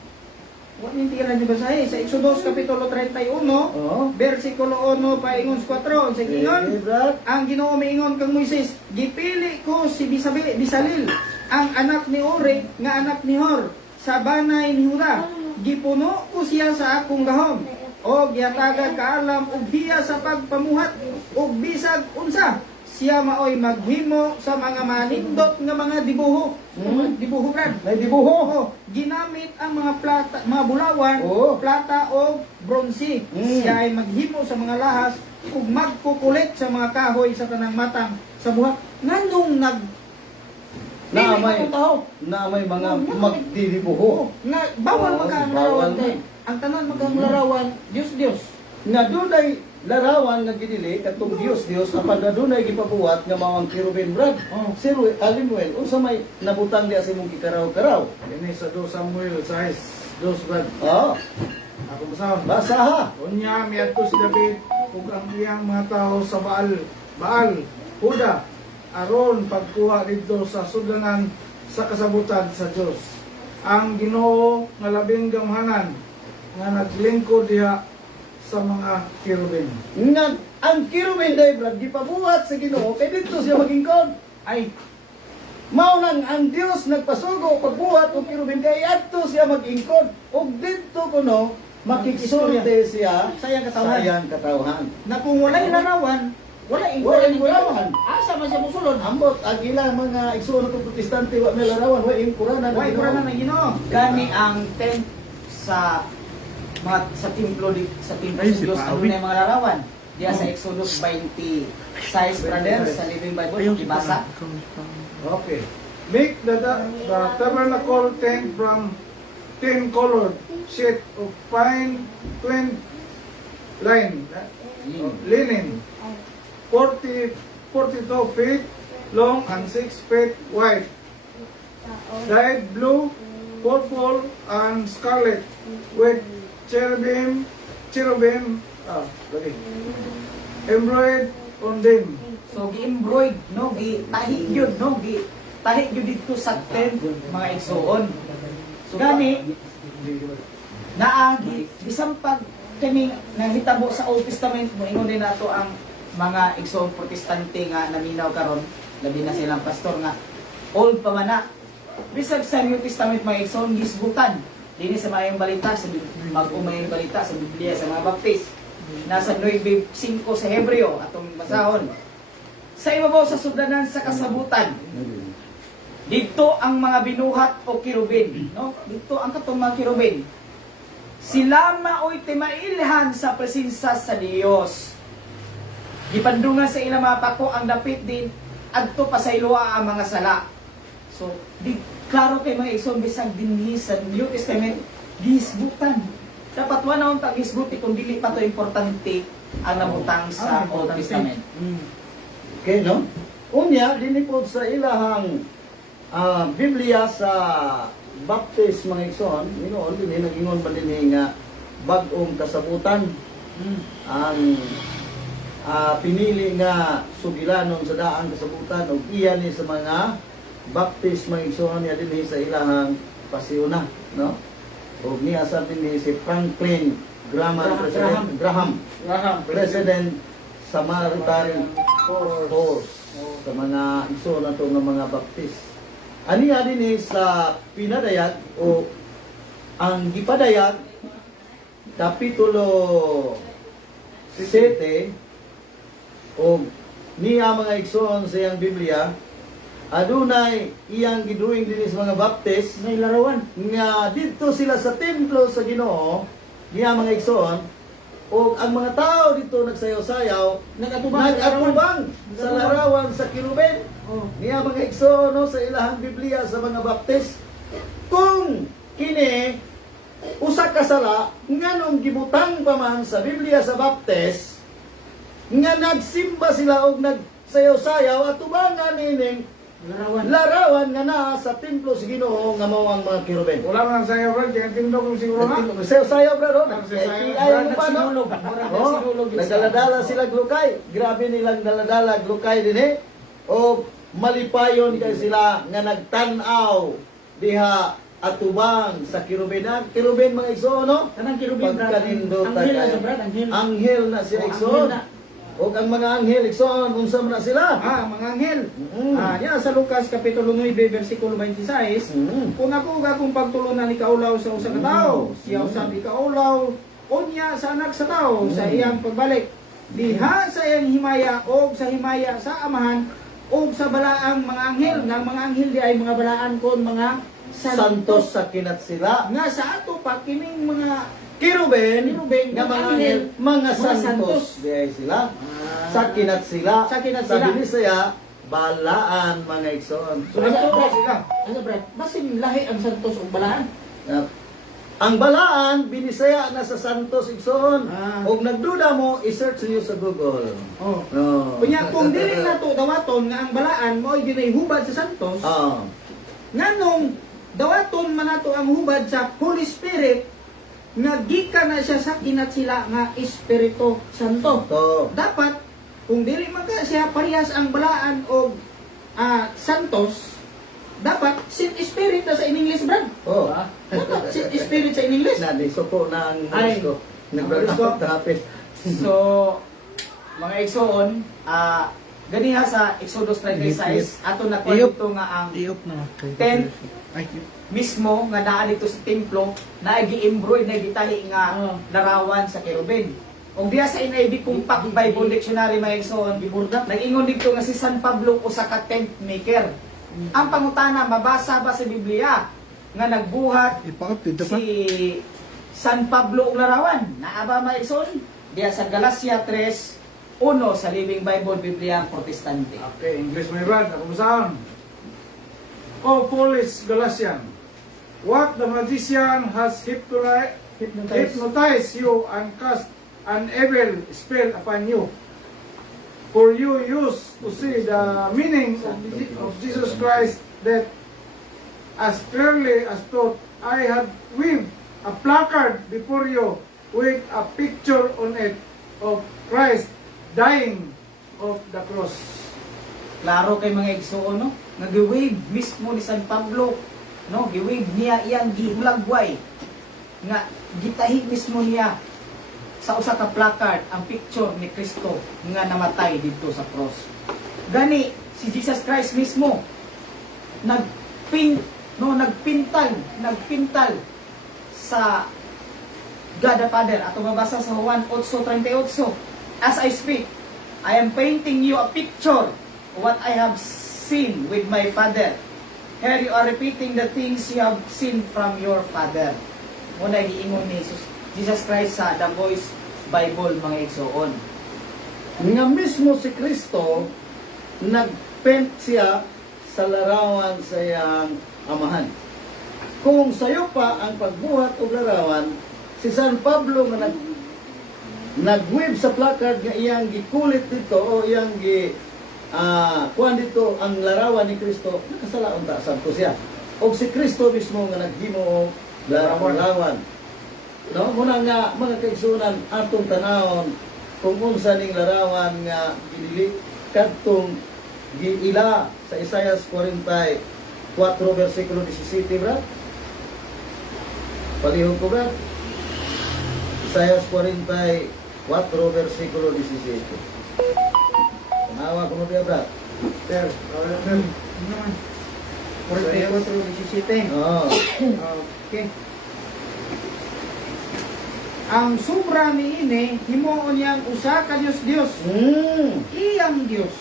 Wa ni tira ni basahe sa Exodus kapitulo 31, Oh. bersikulo 1 paingon 4 sa ingon. Okay, Brad. Ang Ginoo miingon kang Moises, gipili ko si Bisalil, ang anak ni Uri nga anak ni Hor, sa banay ni Huda. Gipuno ko siya sa akong gahom, o gihatagag kaalam ug hiya sa pagpamuhat ug bisag unsa. Siya maoy maghimo sa mga manindot nga mga dibuho. Dibuho Brad. May dibuho. Oo, ginamit ang mga plata, mga bulawan, Oo. plata o bronze. Siya ay maghimo sa mga lahas ug magkukulit sa mga kahoy sa tanang matang sa buhat. Nganong na may mga magdidibuho. nga bawal Oo, magkaang bawal larawan na. din. Ang tanan magkaang larawan, Dios. Nga dunay larawan nga ginili katong Dios apan nga dunay gipabuhat nga mao ang kirubin Brad. Oh. Sir Alimuel, unsa may nabutang diya sa imong gikaraw-karaw? Ini sa 2 Samuel 6, 2 Brad. Oh, Ako basahon. basa ha. Unya miadto si David ug ang iyang mga tao sa Baal, Huda, aron pagkuha didto sa sudanan sa kasabutan sa Dios. Ang Ginoo nga labing gamhanan nga naglingkod diha sa mga kirubin. Nga ang kirubin day Brad gipabuhat sa Ginoo kay dito siya magingkod. Ay, Mao nang ang Dios nagpasugo pagbuhat og kirubin kay adto siya mag-ingkod ug didto kuno makikisulti siya Sayang katawhan. sayang katawhan. Na kung wala'y larawan, wala Wala'y larawan. Asa man siya musulod? Ambot ang ilang mga igsoon ng protestante wa may larawan wa ing Quranan. Why Qur'an na Ginoo? Gani ang tent sa mga sa templo sa templo Ay, sa si Diyos Pawi. ano na yung mga larawan. Diya sa Exodus 26 brother sa Living Bible ibasa. Okay. Make the tabernacle tent from 10 colored sheet of fine twined linen, 42 feet long and 6 feet wide, dyed blue, purple, and scarlet, with cherubim, embroidered on them. So gi-embroid no tahi gyud no tahi gyud dito sa tent mga igsoon. So gani naagi bisan pag kami nahitabo sa Old Testament mo ingon din nato ang mga igsoon protestante nga naminaw karon labi na silang pastor nga old pa man na bisag sa New Testament mga igsoon gisbutan dinhi sa mayong balita sa mag-umayong balita sa Biblia sa mga baptist nasa 9:5 sa Hebreo atong basahon sa ibabaw sa sugdanan sa kasabutan dito ang mga binuhat o kirubin no dito ang katong mga kirubin sila maoy timailhan sa presensya sa Dios gipandungan sa ilang mga pako ang dapit din adto pa sa iluwa ang mga sala so di klaro kay mga igsoon bisag dinhi sa New Testament gisbutan dapat wa naon ta gisbuti kung dili pa to importante ang nabutang sa Old Testament. Okay, no? Unya, dinipod sa ilahang Biblia sa Baptist mga igsoon, inoon din nagingon ba din nga bag-ong kasabutan ang pinili nga sugilanon sa daang kasabutan ug iya ni sa mga Baptist mga igsoon niya din sa ilahang pasiuna, no? Ug niya sa din si Franklin Graham President Samaritan Force sa mga igsoon nato nga mga Baptist. Ani din sa pinadayag o ang gipadayag kapitulo 7 o niya mga igsoon sa iyang Biblia adunay iyang giduing din sa mga Baptist May larawan. nga dito sila sa templo sa Ginoo niya mga igsoon o ang mga tao dito nagsayaw-sayaw nag-atubang sa larawan sa kirubin Oh. niya mga igsoon no, sa ilahang Biblia sa mga Baptist kung kini usa ka sala nganong gibutang pa man sa Biblia sa Baptist nga nagsimba sila og nagsayaw-sayaw at tubangan nining larawan nga naa sa templo sa Ginoo nga mao ang mga kirubin. Wala man ang sayo, bro. Kaya tindo kung siguro nga. Sayaw-sayaw bro. Nagsayaw. Ayaw mo pa no. Nagdaladala sila glukay. Grabe nilang daladala glukay din eh. O malipayon kay sila nga nagtan-aw diha atubang sa kirubin. Kirubin mga igsoon no? Kanang kirubin, Brad. Pagkanindutan Anghel na kayo. siya, Brad. Anghel. Anghel na siya Oh, igsoon. anghel na. O ang mga anghel igsoon unsa man na sila? Mga anghel. Mm. Yan sa Lucas Kapitulo 9, versikulo 26. Kung ako kung pagtulunan ni kaulaw sa usa ka tawo, siya usab ikaulaw unya sa anak sa tawo sa iyang pagbalik. Diha sa iyang himaya o sa himaya sa amahan o sa balaang mga anghel. Nga mga anghel di ay mga balaan kon mga Santos sa kinat sila. nga sa ato pa kining mga Kirubin, nga mga mga anghel, mga mga santos. santos. Diay sila. Sa kinat sila. Sa kinat Sa sila. Binisaya, balaan mga igsoon. So, ito sila. Ano Brad? Basin lahi ang santos o balaan? Ang balaan, binisaya na sa Santos igsoon. Ah. Kung nagduda mo, i-search niyo sa Google. Oh. No. Kunya kung dili na to dawaton nga ang balaan mo ay ginay hubad sa santos. Ah. Nganong dawaton man nato ang hubad sa Holy Spirit nga gikan na siya sa kinat sila nga Espiritu Santo. To. Dapat kung dili man ka siya parehas ang balaan o santos, dapat sin spirit na sa English, Brad. Oh. Dapat sin spirit sa English. Nadisuko na ang Ay. ko. Ang Nagdadapit. So mga igsoon ganiha sa Exodus 36 ato na dito nga ang Iop na. Ten. Ay, mismo nga naa dito sa templo na gi-embroid na gitahi nga larawan sa kerubin. Og diya sa NIV Compact Bible Dictionary mga igsoon, nag-ingon dito nga si San Pablo usa ka tent maker. Ang pangutana, mabasa ba sa Biblia nga nagbuhat si San Pablo og larawan? Naa ba mga igsoon? Diya sa Galacia 3:1 sa Living Bible Biblia Protestante. Okay, English my brad, ako saan? O foolish Galatian, what the magician has hypnotized you and cast an evil spell upon you. For you used to see the meaning of Jesus Christ, that as clearly as thought I had waved a placard before you with a picture on it of Christ dying of the cross. Klaro kay mga igsoon, no? Nag-wave mismo ni San Pablo, no? Gi-wave niya iyang gihulagway nga gitahi mismo niya sa usa ka placard ang picture ni Kristo nga namatay dito sa cross. Gani si Jesus Christ mismo nagpintal sa God the Father. Ato mabasa sa Juan 8:38. As I speak, I am painting you a picture of what I have seen with my Father. Here you are repeating the things you have seen from your Father. Muna giingon ni Jesus Christ sa The Voice Bible mga igsoon. Nga mismo si Kristo, nagpaint siya sa larawan sa iyang amahan. Kung sayo pa ang pagbuhat o larawan, si San Pablo nga nag-wave sa placard nga iyang gikulit dito o iyang kuan dito ang larawan ni Kristo, nakasalaon ta sabto siya. O si Kristo mismo nga naghimo og larawan. No, muna nga mga kaigsunan atong tanawon kung unsa ning larawan nga dili kadtong giila sa Isaias 44 versikulo 17, brad. Palihog ko, brad. Isaias 44 versikulo 17. Tanawa ko mo diya, brad. Sir, naman. 44:17. Oo. Okay. Ang sobra ni ini himuon niyang usa ka Dios. Iyang Dios.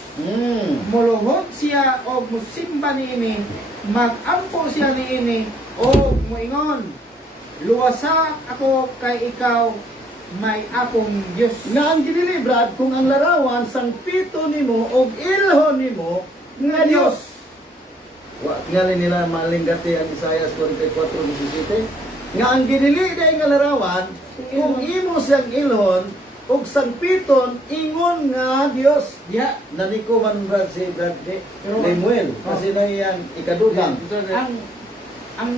Muluhod siya o musimba ni ini, magampo siya ni ini o muingon, luwasa ako kay ikaw, may akong Dios. Nga ang ginili, brad, kung ang larawan sang pito nimo og ilhon nimo nga Dios. Wa tingali nila malingati ang Isaias 44:17. Nga ang ginili day nga larawan kung imo siyang ilhon og sang piton ingon nga Dios. Ya, Naniko man, brad, si Brad Lemuel kasi na iyang ikadugang. ang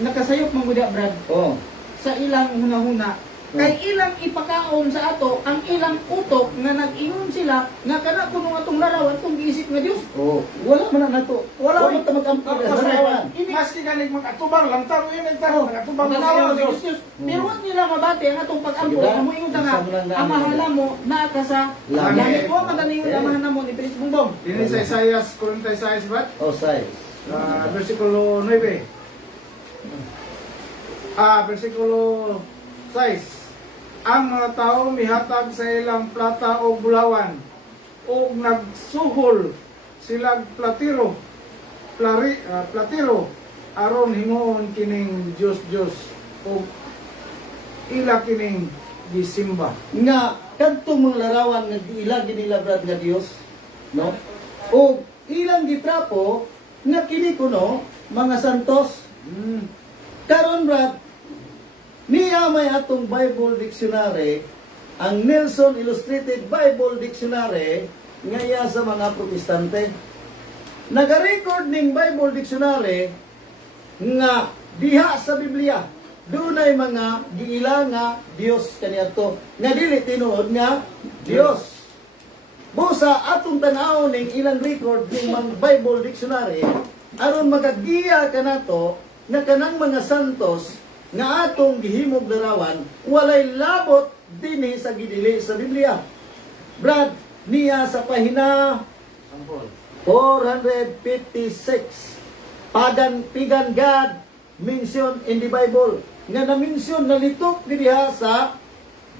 nakasayop man gud Brad Oh. sa ilang hunahuna. Kay ilang ipakaon sa ato ang ilang utok nga nag-ingon sila nga kana kuno atong larawan kung giisip nga Dios. Oh, wala man na nato. Wala man ta magampo sa larawan. Maski galing mag-atubang lang tao yun ang tao, mag-atubang lang Larawan tayo. sa Dios. Pero wag nila mabati ang atong pag-ampo. Diba? Amo ingon ta nga Isa mo lang ang mahala mo naa ka sa Langit. langit mo kadaning amahan namo ni Prince Bongbong. Dili sa Isaias 46, brad? Oh, say. Versikulo 9. Versikulo 6. Ang mga tao mihatag sa ilang plata o bulawan o nagsuhol silang platiro aron himuon kining Diyos o ila kining gisimba. Nga kadtong mga larawan nga giila ginila, brad, nga Dios, no? O ilang gitrapo nga kini kuno mga santos. Karon, brad, niya may atong Bible Dictionary, ang Nelson Illustrated Bible Dictionary, ngaya sa mga protestante. Nagarecord ning Bible Dictionary nga diha sa Biblia dunay mga giila nga Dios kaniadto nga dili tinuod nga Dios. Busa atong tan-aw ning ilang record ning mga Bible Dictionary aron magagiya kanato nga kanang mga santos nga atong gihimog larawan walay labot dinhi sa gidili sa Biblia. Brad, niya sa pahina Sampol. 456. Pagan God mention in the Bible. Nga na-mention na litok diriha sa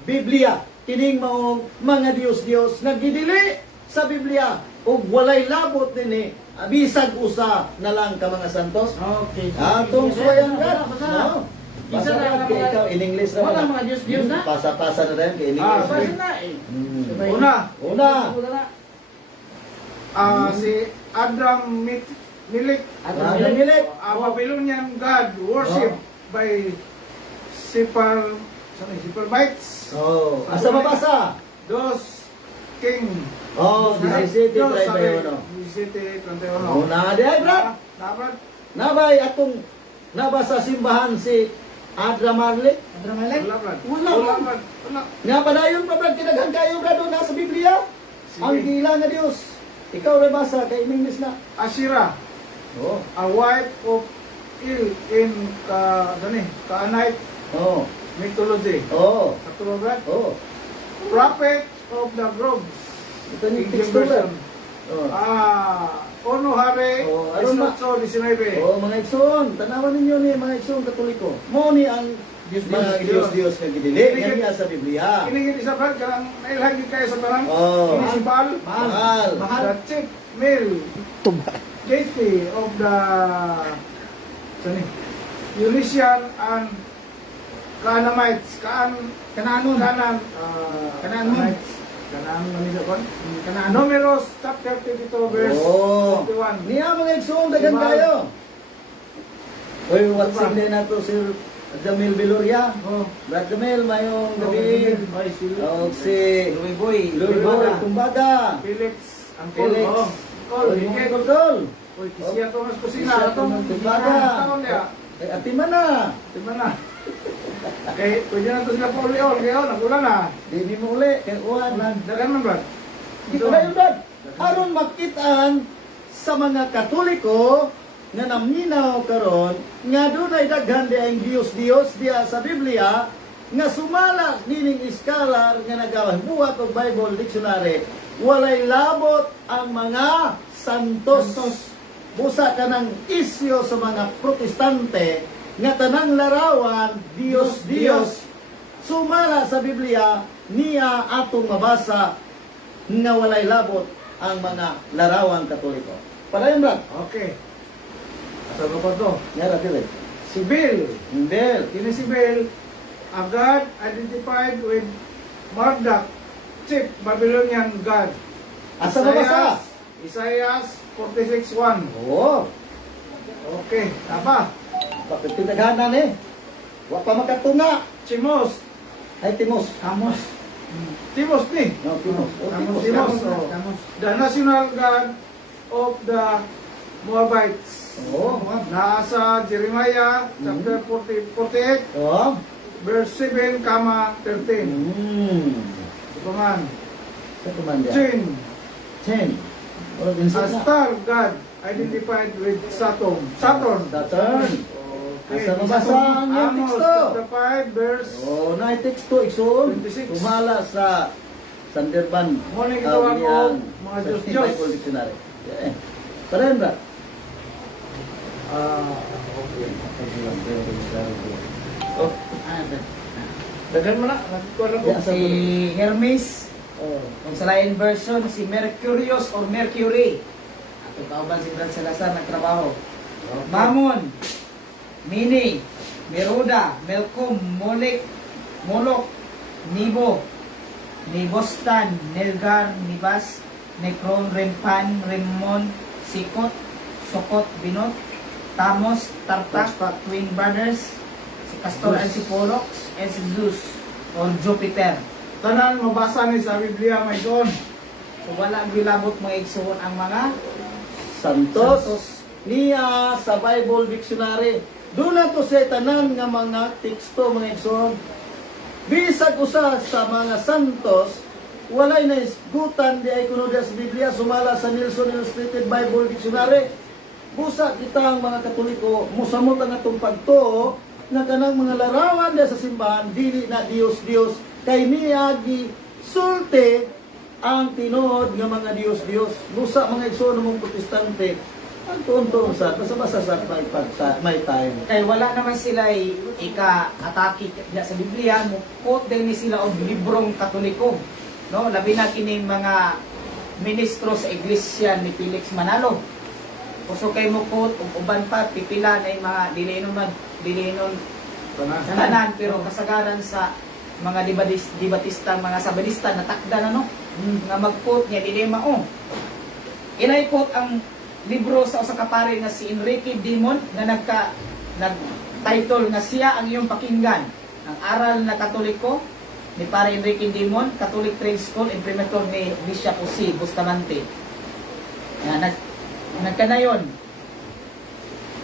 Biblia. Kining maong mga Dios-Dios nga gidili sa Biblia ug walay labot dinhi bisag usa na lang ka mga santos. Okay. Atong suwayan God. Basa. No? Basa Isa na na lang kay mga- ikaw in English na Wala mga Diyos-Diyos na. Pasa-pasa na rin kay in Ah, English. Basa na eh. Sabay. Una. Una. Una na. Si Adram Milik, Adram Adam Milik. a Babylonian god worshipped by Sepharvites. Oh, asa mabasa? Dos king. Oh, 17 try ba yun, no? 17, 21. Una di ay brad. Dapat Nabay atong nabasa simbahan si Adramalek. Adramalek. wala brad. Wala, Wala brad. brad. Wala. Nga padayon pa brad kinaghan kayo brad na sa Biblia. Sige. Ang gila nga Dios. Ikaw ray basa kay in English na. Asherah, Oh. a wife of Il in Canaanite Oh. mythology. Oh. Sakto ba brad? Oh. Prophet of the groves. Ito ni Indian text ko brad. version. Oh. Ono Hare, Oh, ano na? 18-19. Oh, mga igsoon, tanawan ninyo ni mga igsoon Katoliko. Mo ni ang mga Dios-Dios nga gidili nga niya sa Biblia. Kinigit isa brad, kanang nailhagin kayo sa tanan. Oh. Kini si Baal, Mahal. the chief male deity of the Elysian and Canaanites. Kanaanon. Canaan. Canaan. Canaan, manila ko. Kanaan. Numeros chapter 32 verse Oh. 51. Niya mga igsoon dagan Diba? kayo. Oy, watching din nato si Jamil Viloria. Oh. Brad Jamil, mayong gabi. Ay, si O si Louis Boy. Lord Boy, kumbaga. Felix. Ang Felix. Oh. Oy, Iket. mga kol. Uy, kisiya to mas kusina. Kisiya to Atong mas kusina. taon niya. Ay, atiman na. Diba na? Kaya, pwede na ito sila pa uli-ol. Kaya, nakulang na. Di mo uli. Kaya uwan. Dagan man ba? Di ko na yun, Brad. Aron makitaan sa mga Katoliko nga naminaw karon nga dunay daghan di ang Dios diya sa Biblia nga sumala dining iskalar nga nagabuhat og Bible dictionary walay labot ang mga santos. Busa ka ng isyo sa mga protestante nga tanang larawan Dios sumala sa Biblia niya atong mabasa nga walay labot ang mga larawan Katoliko. Padayon Brad. Okay. Asa ba pa to? Nyara dili. Si Bill. Bel. Kini si Bill, a God identified with Marduk, chief Babylonian god. Asa mabasa? Isaiah 46:1. Oo. Okay, tama. Bakit tinaghanan eh? Wa pa makatunga. Chimos. Ay Timos. Amos. Timos ni. No, Timos. O, Timos. Timos. Timos. Amos. The national god of the Moabites. Oo. Nasa Jeremiah chapter 48 Oo. verse 7, 13. Ito man. Sa tumanda. Chin, Chen. O, din a star god identified with Saturn. Saturn. Saturn. Okay. Asa mabasa ang iyong Amos teksto? chapter 5 verse Oh, na teksto igsoon. 26. Kumala sa Sanderban. Muna gitawa ko, Awian, mga sa Diyos-Diyos. Bible Dictionary. Yeah. Padayon Brad. okay. Oh. Dagan mo na. Nagkuha na ko. Yeah. Si Hermes. Oh. Kung sa Lain version, si Mercurius or Mercury. Ato kauban si Brad Salazar nagtrabaho. Mamon, Mini, Meruda, Melcom, Molok, Nibo, Nibostan, Nelgar, Nibas, Necron, Rempan, Remon, Sikot, Sokot, Binot, Tamos, Tartak, Twin Brothers, si Castor and si Pollux, and si Zeus or Jupiter. Tanan, mabasa ni sa Biblia, may doon. So wala gilabot mga igsuon ang mga Santos niya sa Bible Dictionary. Doon na to sa tanan nga mga teksto mga igsoon. Bisag usa sa mga santos walay na isgutan di ay kuno sa Biblia sumala sa Nelson Illustrated Bible Dictionary. Busa kita ang mga Katoliko musamot ang atong pagtuo na kanang mga larawan diya sa simbahan dili na Dios kay niya gi sulti ang tinuod nga mga Dios busa mga igsoon mong protestante ang tuon-tuon sa basta sa may time. Kay wala naman sila ika-atake sa Biblia, mo quote din ni sila og librong Katoliko. No, labi na kining mga ministro sa iglesia ni Felix Manalo. Uso kay mo quote ug uban pa pipila na yung mga dilinon tanan pero kasagaran sa mga debatista, mga sabadista natakda na no nga mag-quote niya dili mao. Inay-quote ang libro sa usa ka pare nga si Enrique Dimon nga nag-title nga siya ang iyong pakinggan. Ang aral na Katoliko ni pare Enrique Dimon, Catholic Trade School, imprimatur ni Bishop Jose Bustamante. Nagkanayon,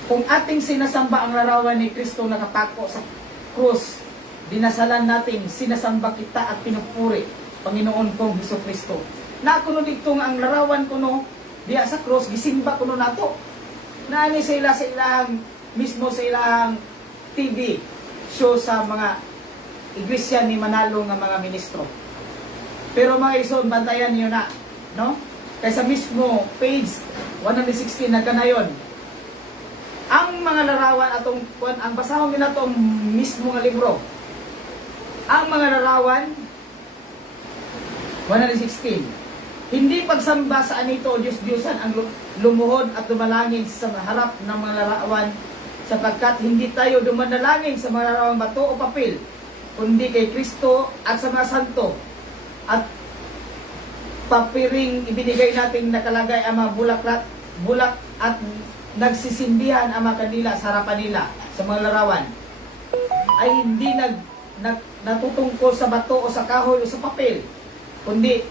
kung ating sinasamba ang larawan ni Kristo nakapako sa krus, dinasalan natin, sinasamba kita at pinupuri Panginoon kong Hesus Kristo. Na kuno dito nga ang larawan kuno diya sa cross gisimba kuno nato. Naani sa ilang mismo sa ilang TV show sa mga iglesia ni Manalo nga mga ministro. Pero mga igsoon bantayan niyo na, no? Kaysa mismo page 116 na kanayon. Ang mga larawan atong ang basahon nila tong mismo nga libro. Ang mga larawan 116. Hindi pagsamba sa anito o Diyos-Diyosan ang lumuhod at dumalangin sa harap ng mga larawan sapagkat hindi tayo dumanalangin sa mga larawang bato o papel kundi kay Kristo at sa mga santo at papiring ibinigay nating nakalagay ang mga bulak at nagsisindihan ang mga kanila sa harapan nila sa mga larawan ay hindi natutungkol sa bato o sa kahoy o sa papel kundi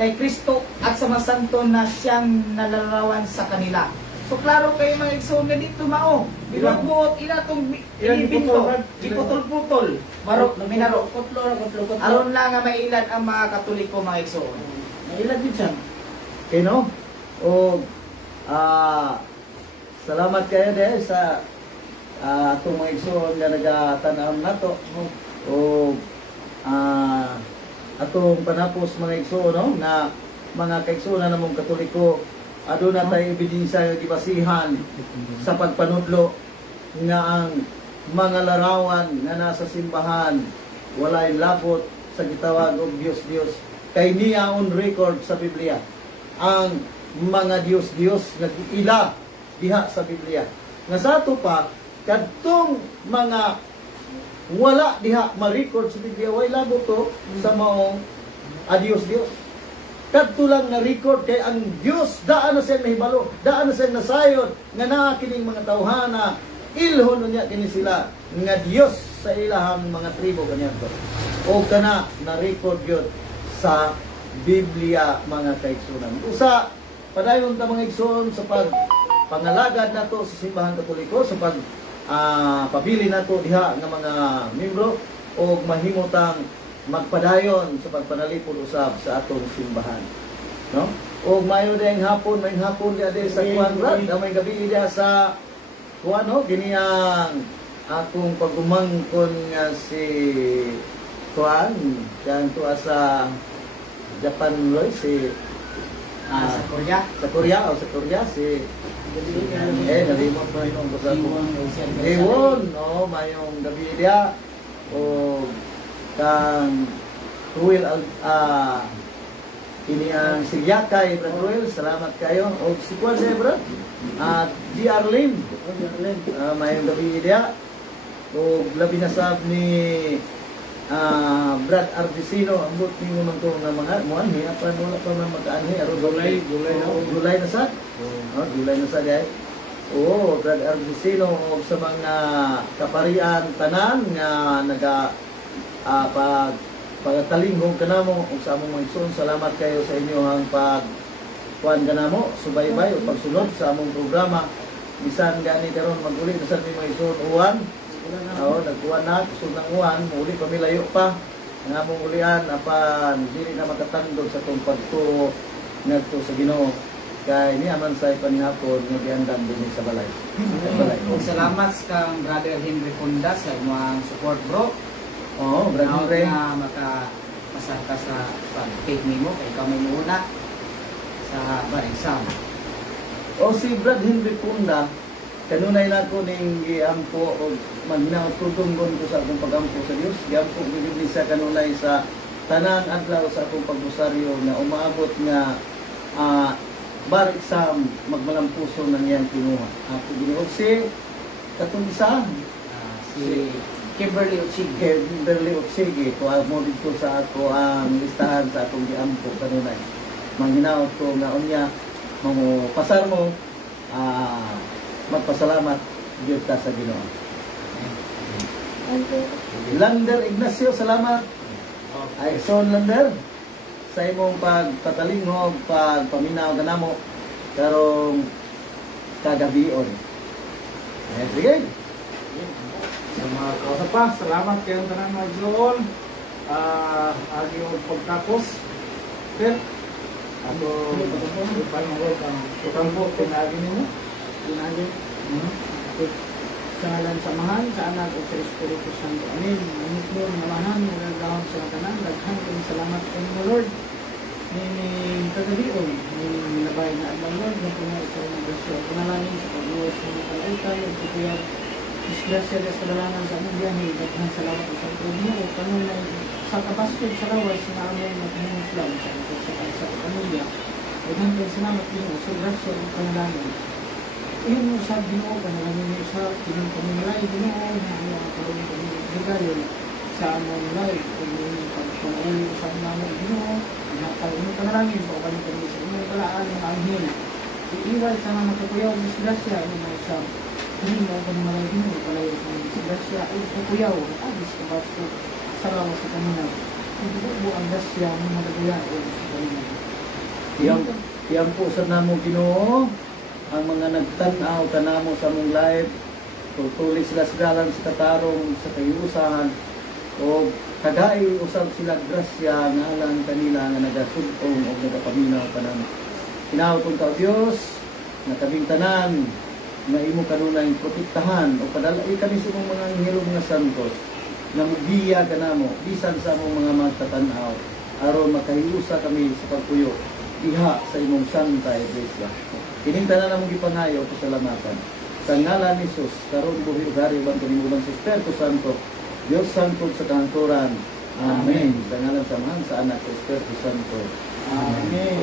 kay Kristo at sa mga santo na siyang nalalarawan sa kanila. So klaro kayo mga igsoon nga dito mao. Bilagbuot ila tong binibinto, iputol-putol, marok minaro. Aron lang nga mailan ang mga Katoliko mga igsoon. Mailan din siya. Okay, no? O salamat kayo dahil sa itong mga igsoon nga nagatanam nato. O atong panapos mga igsoon, no? Na mga kaigsoon na namong Katoliko, aduna tayo ebidensya nga gibasihan sa pagpanudlo nga ang mga larawan nga nasa simbahan walay labot sa gitawag og Dios kay niya on record sa Biblia ang mga Dios nga ila diha sa Biblia nga sa ato pa kadtong mga wala diha ma-record sa Biblia way labot to sa maong Dios kadto lang na record kay ang Dios daan na siya mahibalo, daan na siya nasayod nga naa kining mga tawhana ilhon niya kini sila nga Dios sa ilahang mga tribo kanyato. O kana na record yun sa Biblia mga kaigsunan. Usa padayon ta mga igsoon sa pangalagad nato sa simbahan Katoliko sa pabili nato diha nga mga membro o mahimutang magpadayon sa pagpanalipod usab sa atong simbahan, no? O mayo dayang hapon di sa kuan brad, may gabi diha sa kuan no kiniyang akong pagumangkon nga si kuan kan tuwa sa Japan loy si Sa Korea. sa Korea si nalimot mo yung basa ko. Ewon, no, mayong gabi diha o kang Ruel ini ang si Yakay Brad Ruel, salamat kayo o si Juan Zebra at DR Lim mayong gabi diha o labi na sab ni Brad Ardisino ambot ninyo man to nga mga muan niya pa wala pa man magkaanhi aron gulay na sad gulay na sad ay Brad Ardisino og sa mga kaparian tanan nga naga pagtalinghong kanamo ug sa among mga igsoon salamat kayo sa inyo ang kuan kanamo subaybay o pagsunod sa among programa bisan gani karon maguli na sad mga igsoon uwan nagkuhan na kusog ng uwan uli pa milayo pa ang among ulian apan dili na makatandog sa tong pagtuo ngadto sa Ginoo kay ni aman sa panihapon nga giandam dinhi sa balay. Ug salamat kang Brother Henry Fonda sa imong support bro. Brother Henry nga pasar ka sa pag-take nimo kay ikaw may muna sa bar exam. O si Brad Henry Punda, kanunay na ko ning giampo o magnaw tudunggon ko sa akong pagampo sa Dios. Giampo gid ni sa kanunay sa tanang adlaw sa akong pagbusaryo na umaabot nga bar exam magmalampuson ng iyang kinuha. Ako ginuot si katong isa Si Kimberly Ochig. Kimberly Oksige ko mo dito sa ako ang listahan sa akong giampo kanunay. Manghinaot ko nga unya mo pasar mo magpasalamat gyud ka sa Ginoo. Lander Ignacio, salamat. Ay son Lander sa imong pagpatalingog, pagpaminaw kanamo karong kagabion. Sige. Sa mga kausap pa, salamat kayong tanan mga igsoon. Agi og pagtapos. Sir, ako ipangawag ang utangbo pinagi nimo. Pinagi. Sa ngalan sa Mahal, sa Anak o sa Espiritu Santo. Amen. Ngunit mo, namahan, nagagawang sa tanan, daghan kong salamat kay mo, Lord. Nining kagabion, nining nabay na adlang, Lord, na po nga ikaw ng grasya. Panalangin sa pag-uwas ng mga kalautan, at kutuyag, disgrasya at kadalanan sa among biyahe, daghan salamat sa pag mo, o kanunay sa kapaskod sa lawas na among maghimuslam sa ito sa pamilya. Daghan kong salamat din mo, sa grasya at panalangin. Iyon mo sa Ginoo, panalangin mo sa Ginoo Pamilay, Ginoo, na ang karoon kami regayon sa among life, kung may pagpanalangin mo sa among Ginoo, ang inyong panalangin, paupanin kami sa inyong palaan ng anghel. Iiwal sa mga kakuyaw ng disgrasya, ano sa hindi mo ako naman Ginoo, palayo sa mga disgrasya, ay kakuyaw, agis ka basto sa lawas sa kanina. Hindi po ang grasya ng mga kakuyaw sa kanina. Iyang po sa namo Ginoo ang mga nagtan-aw kanamo sa mong live, tutuloy sila sigalan sa katarong sa kayusahan o kagay usab sila grasya nga alang kanila nga nagasugong o nagapaminaw kanamo. Kinahanglan ka Dios na kaming tanan nga imo kanunay protektahan o padalay kami sa imong mga anghelo nga santos na mugiya kanamo bisan sa among mga magtatan-aw aron makahiusa kami sa pagpuyo diha sa imong santa iglesia. Kining tanan namong gipangayo pasalamatan. Sa ngalan ni Jesus, karon buhi ug hari uban kanimulan sa Espiritu Santo, Dios Santo sa kanturan. Amen. Sa ngalan sa Ama, sa Anak, sa Espiritu Santo. Amen.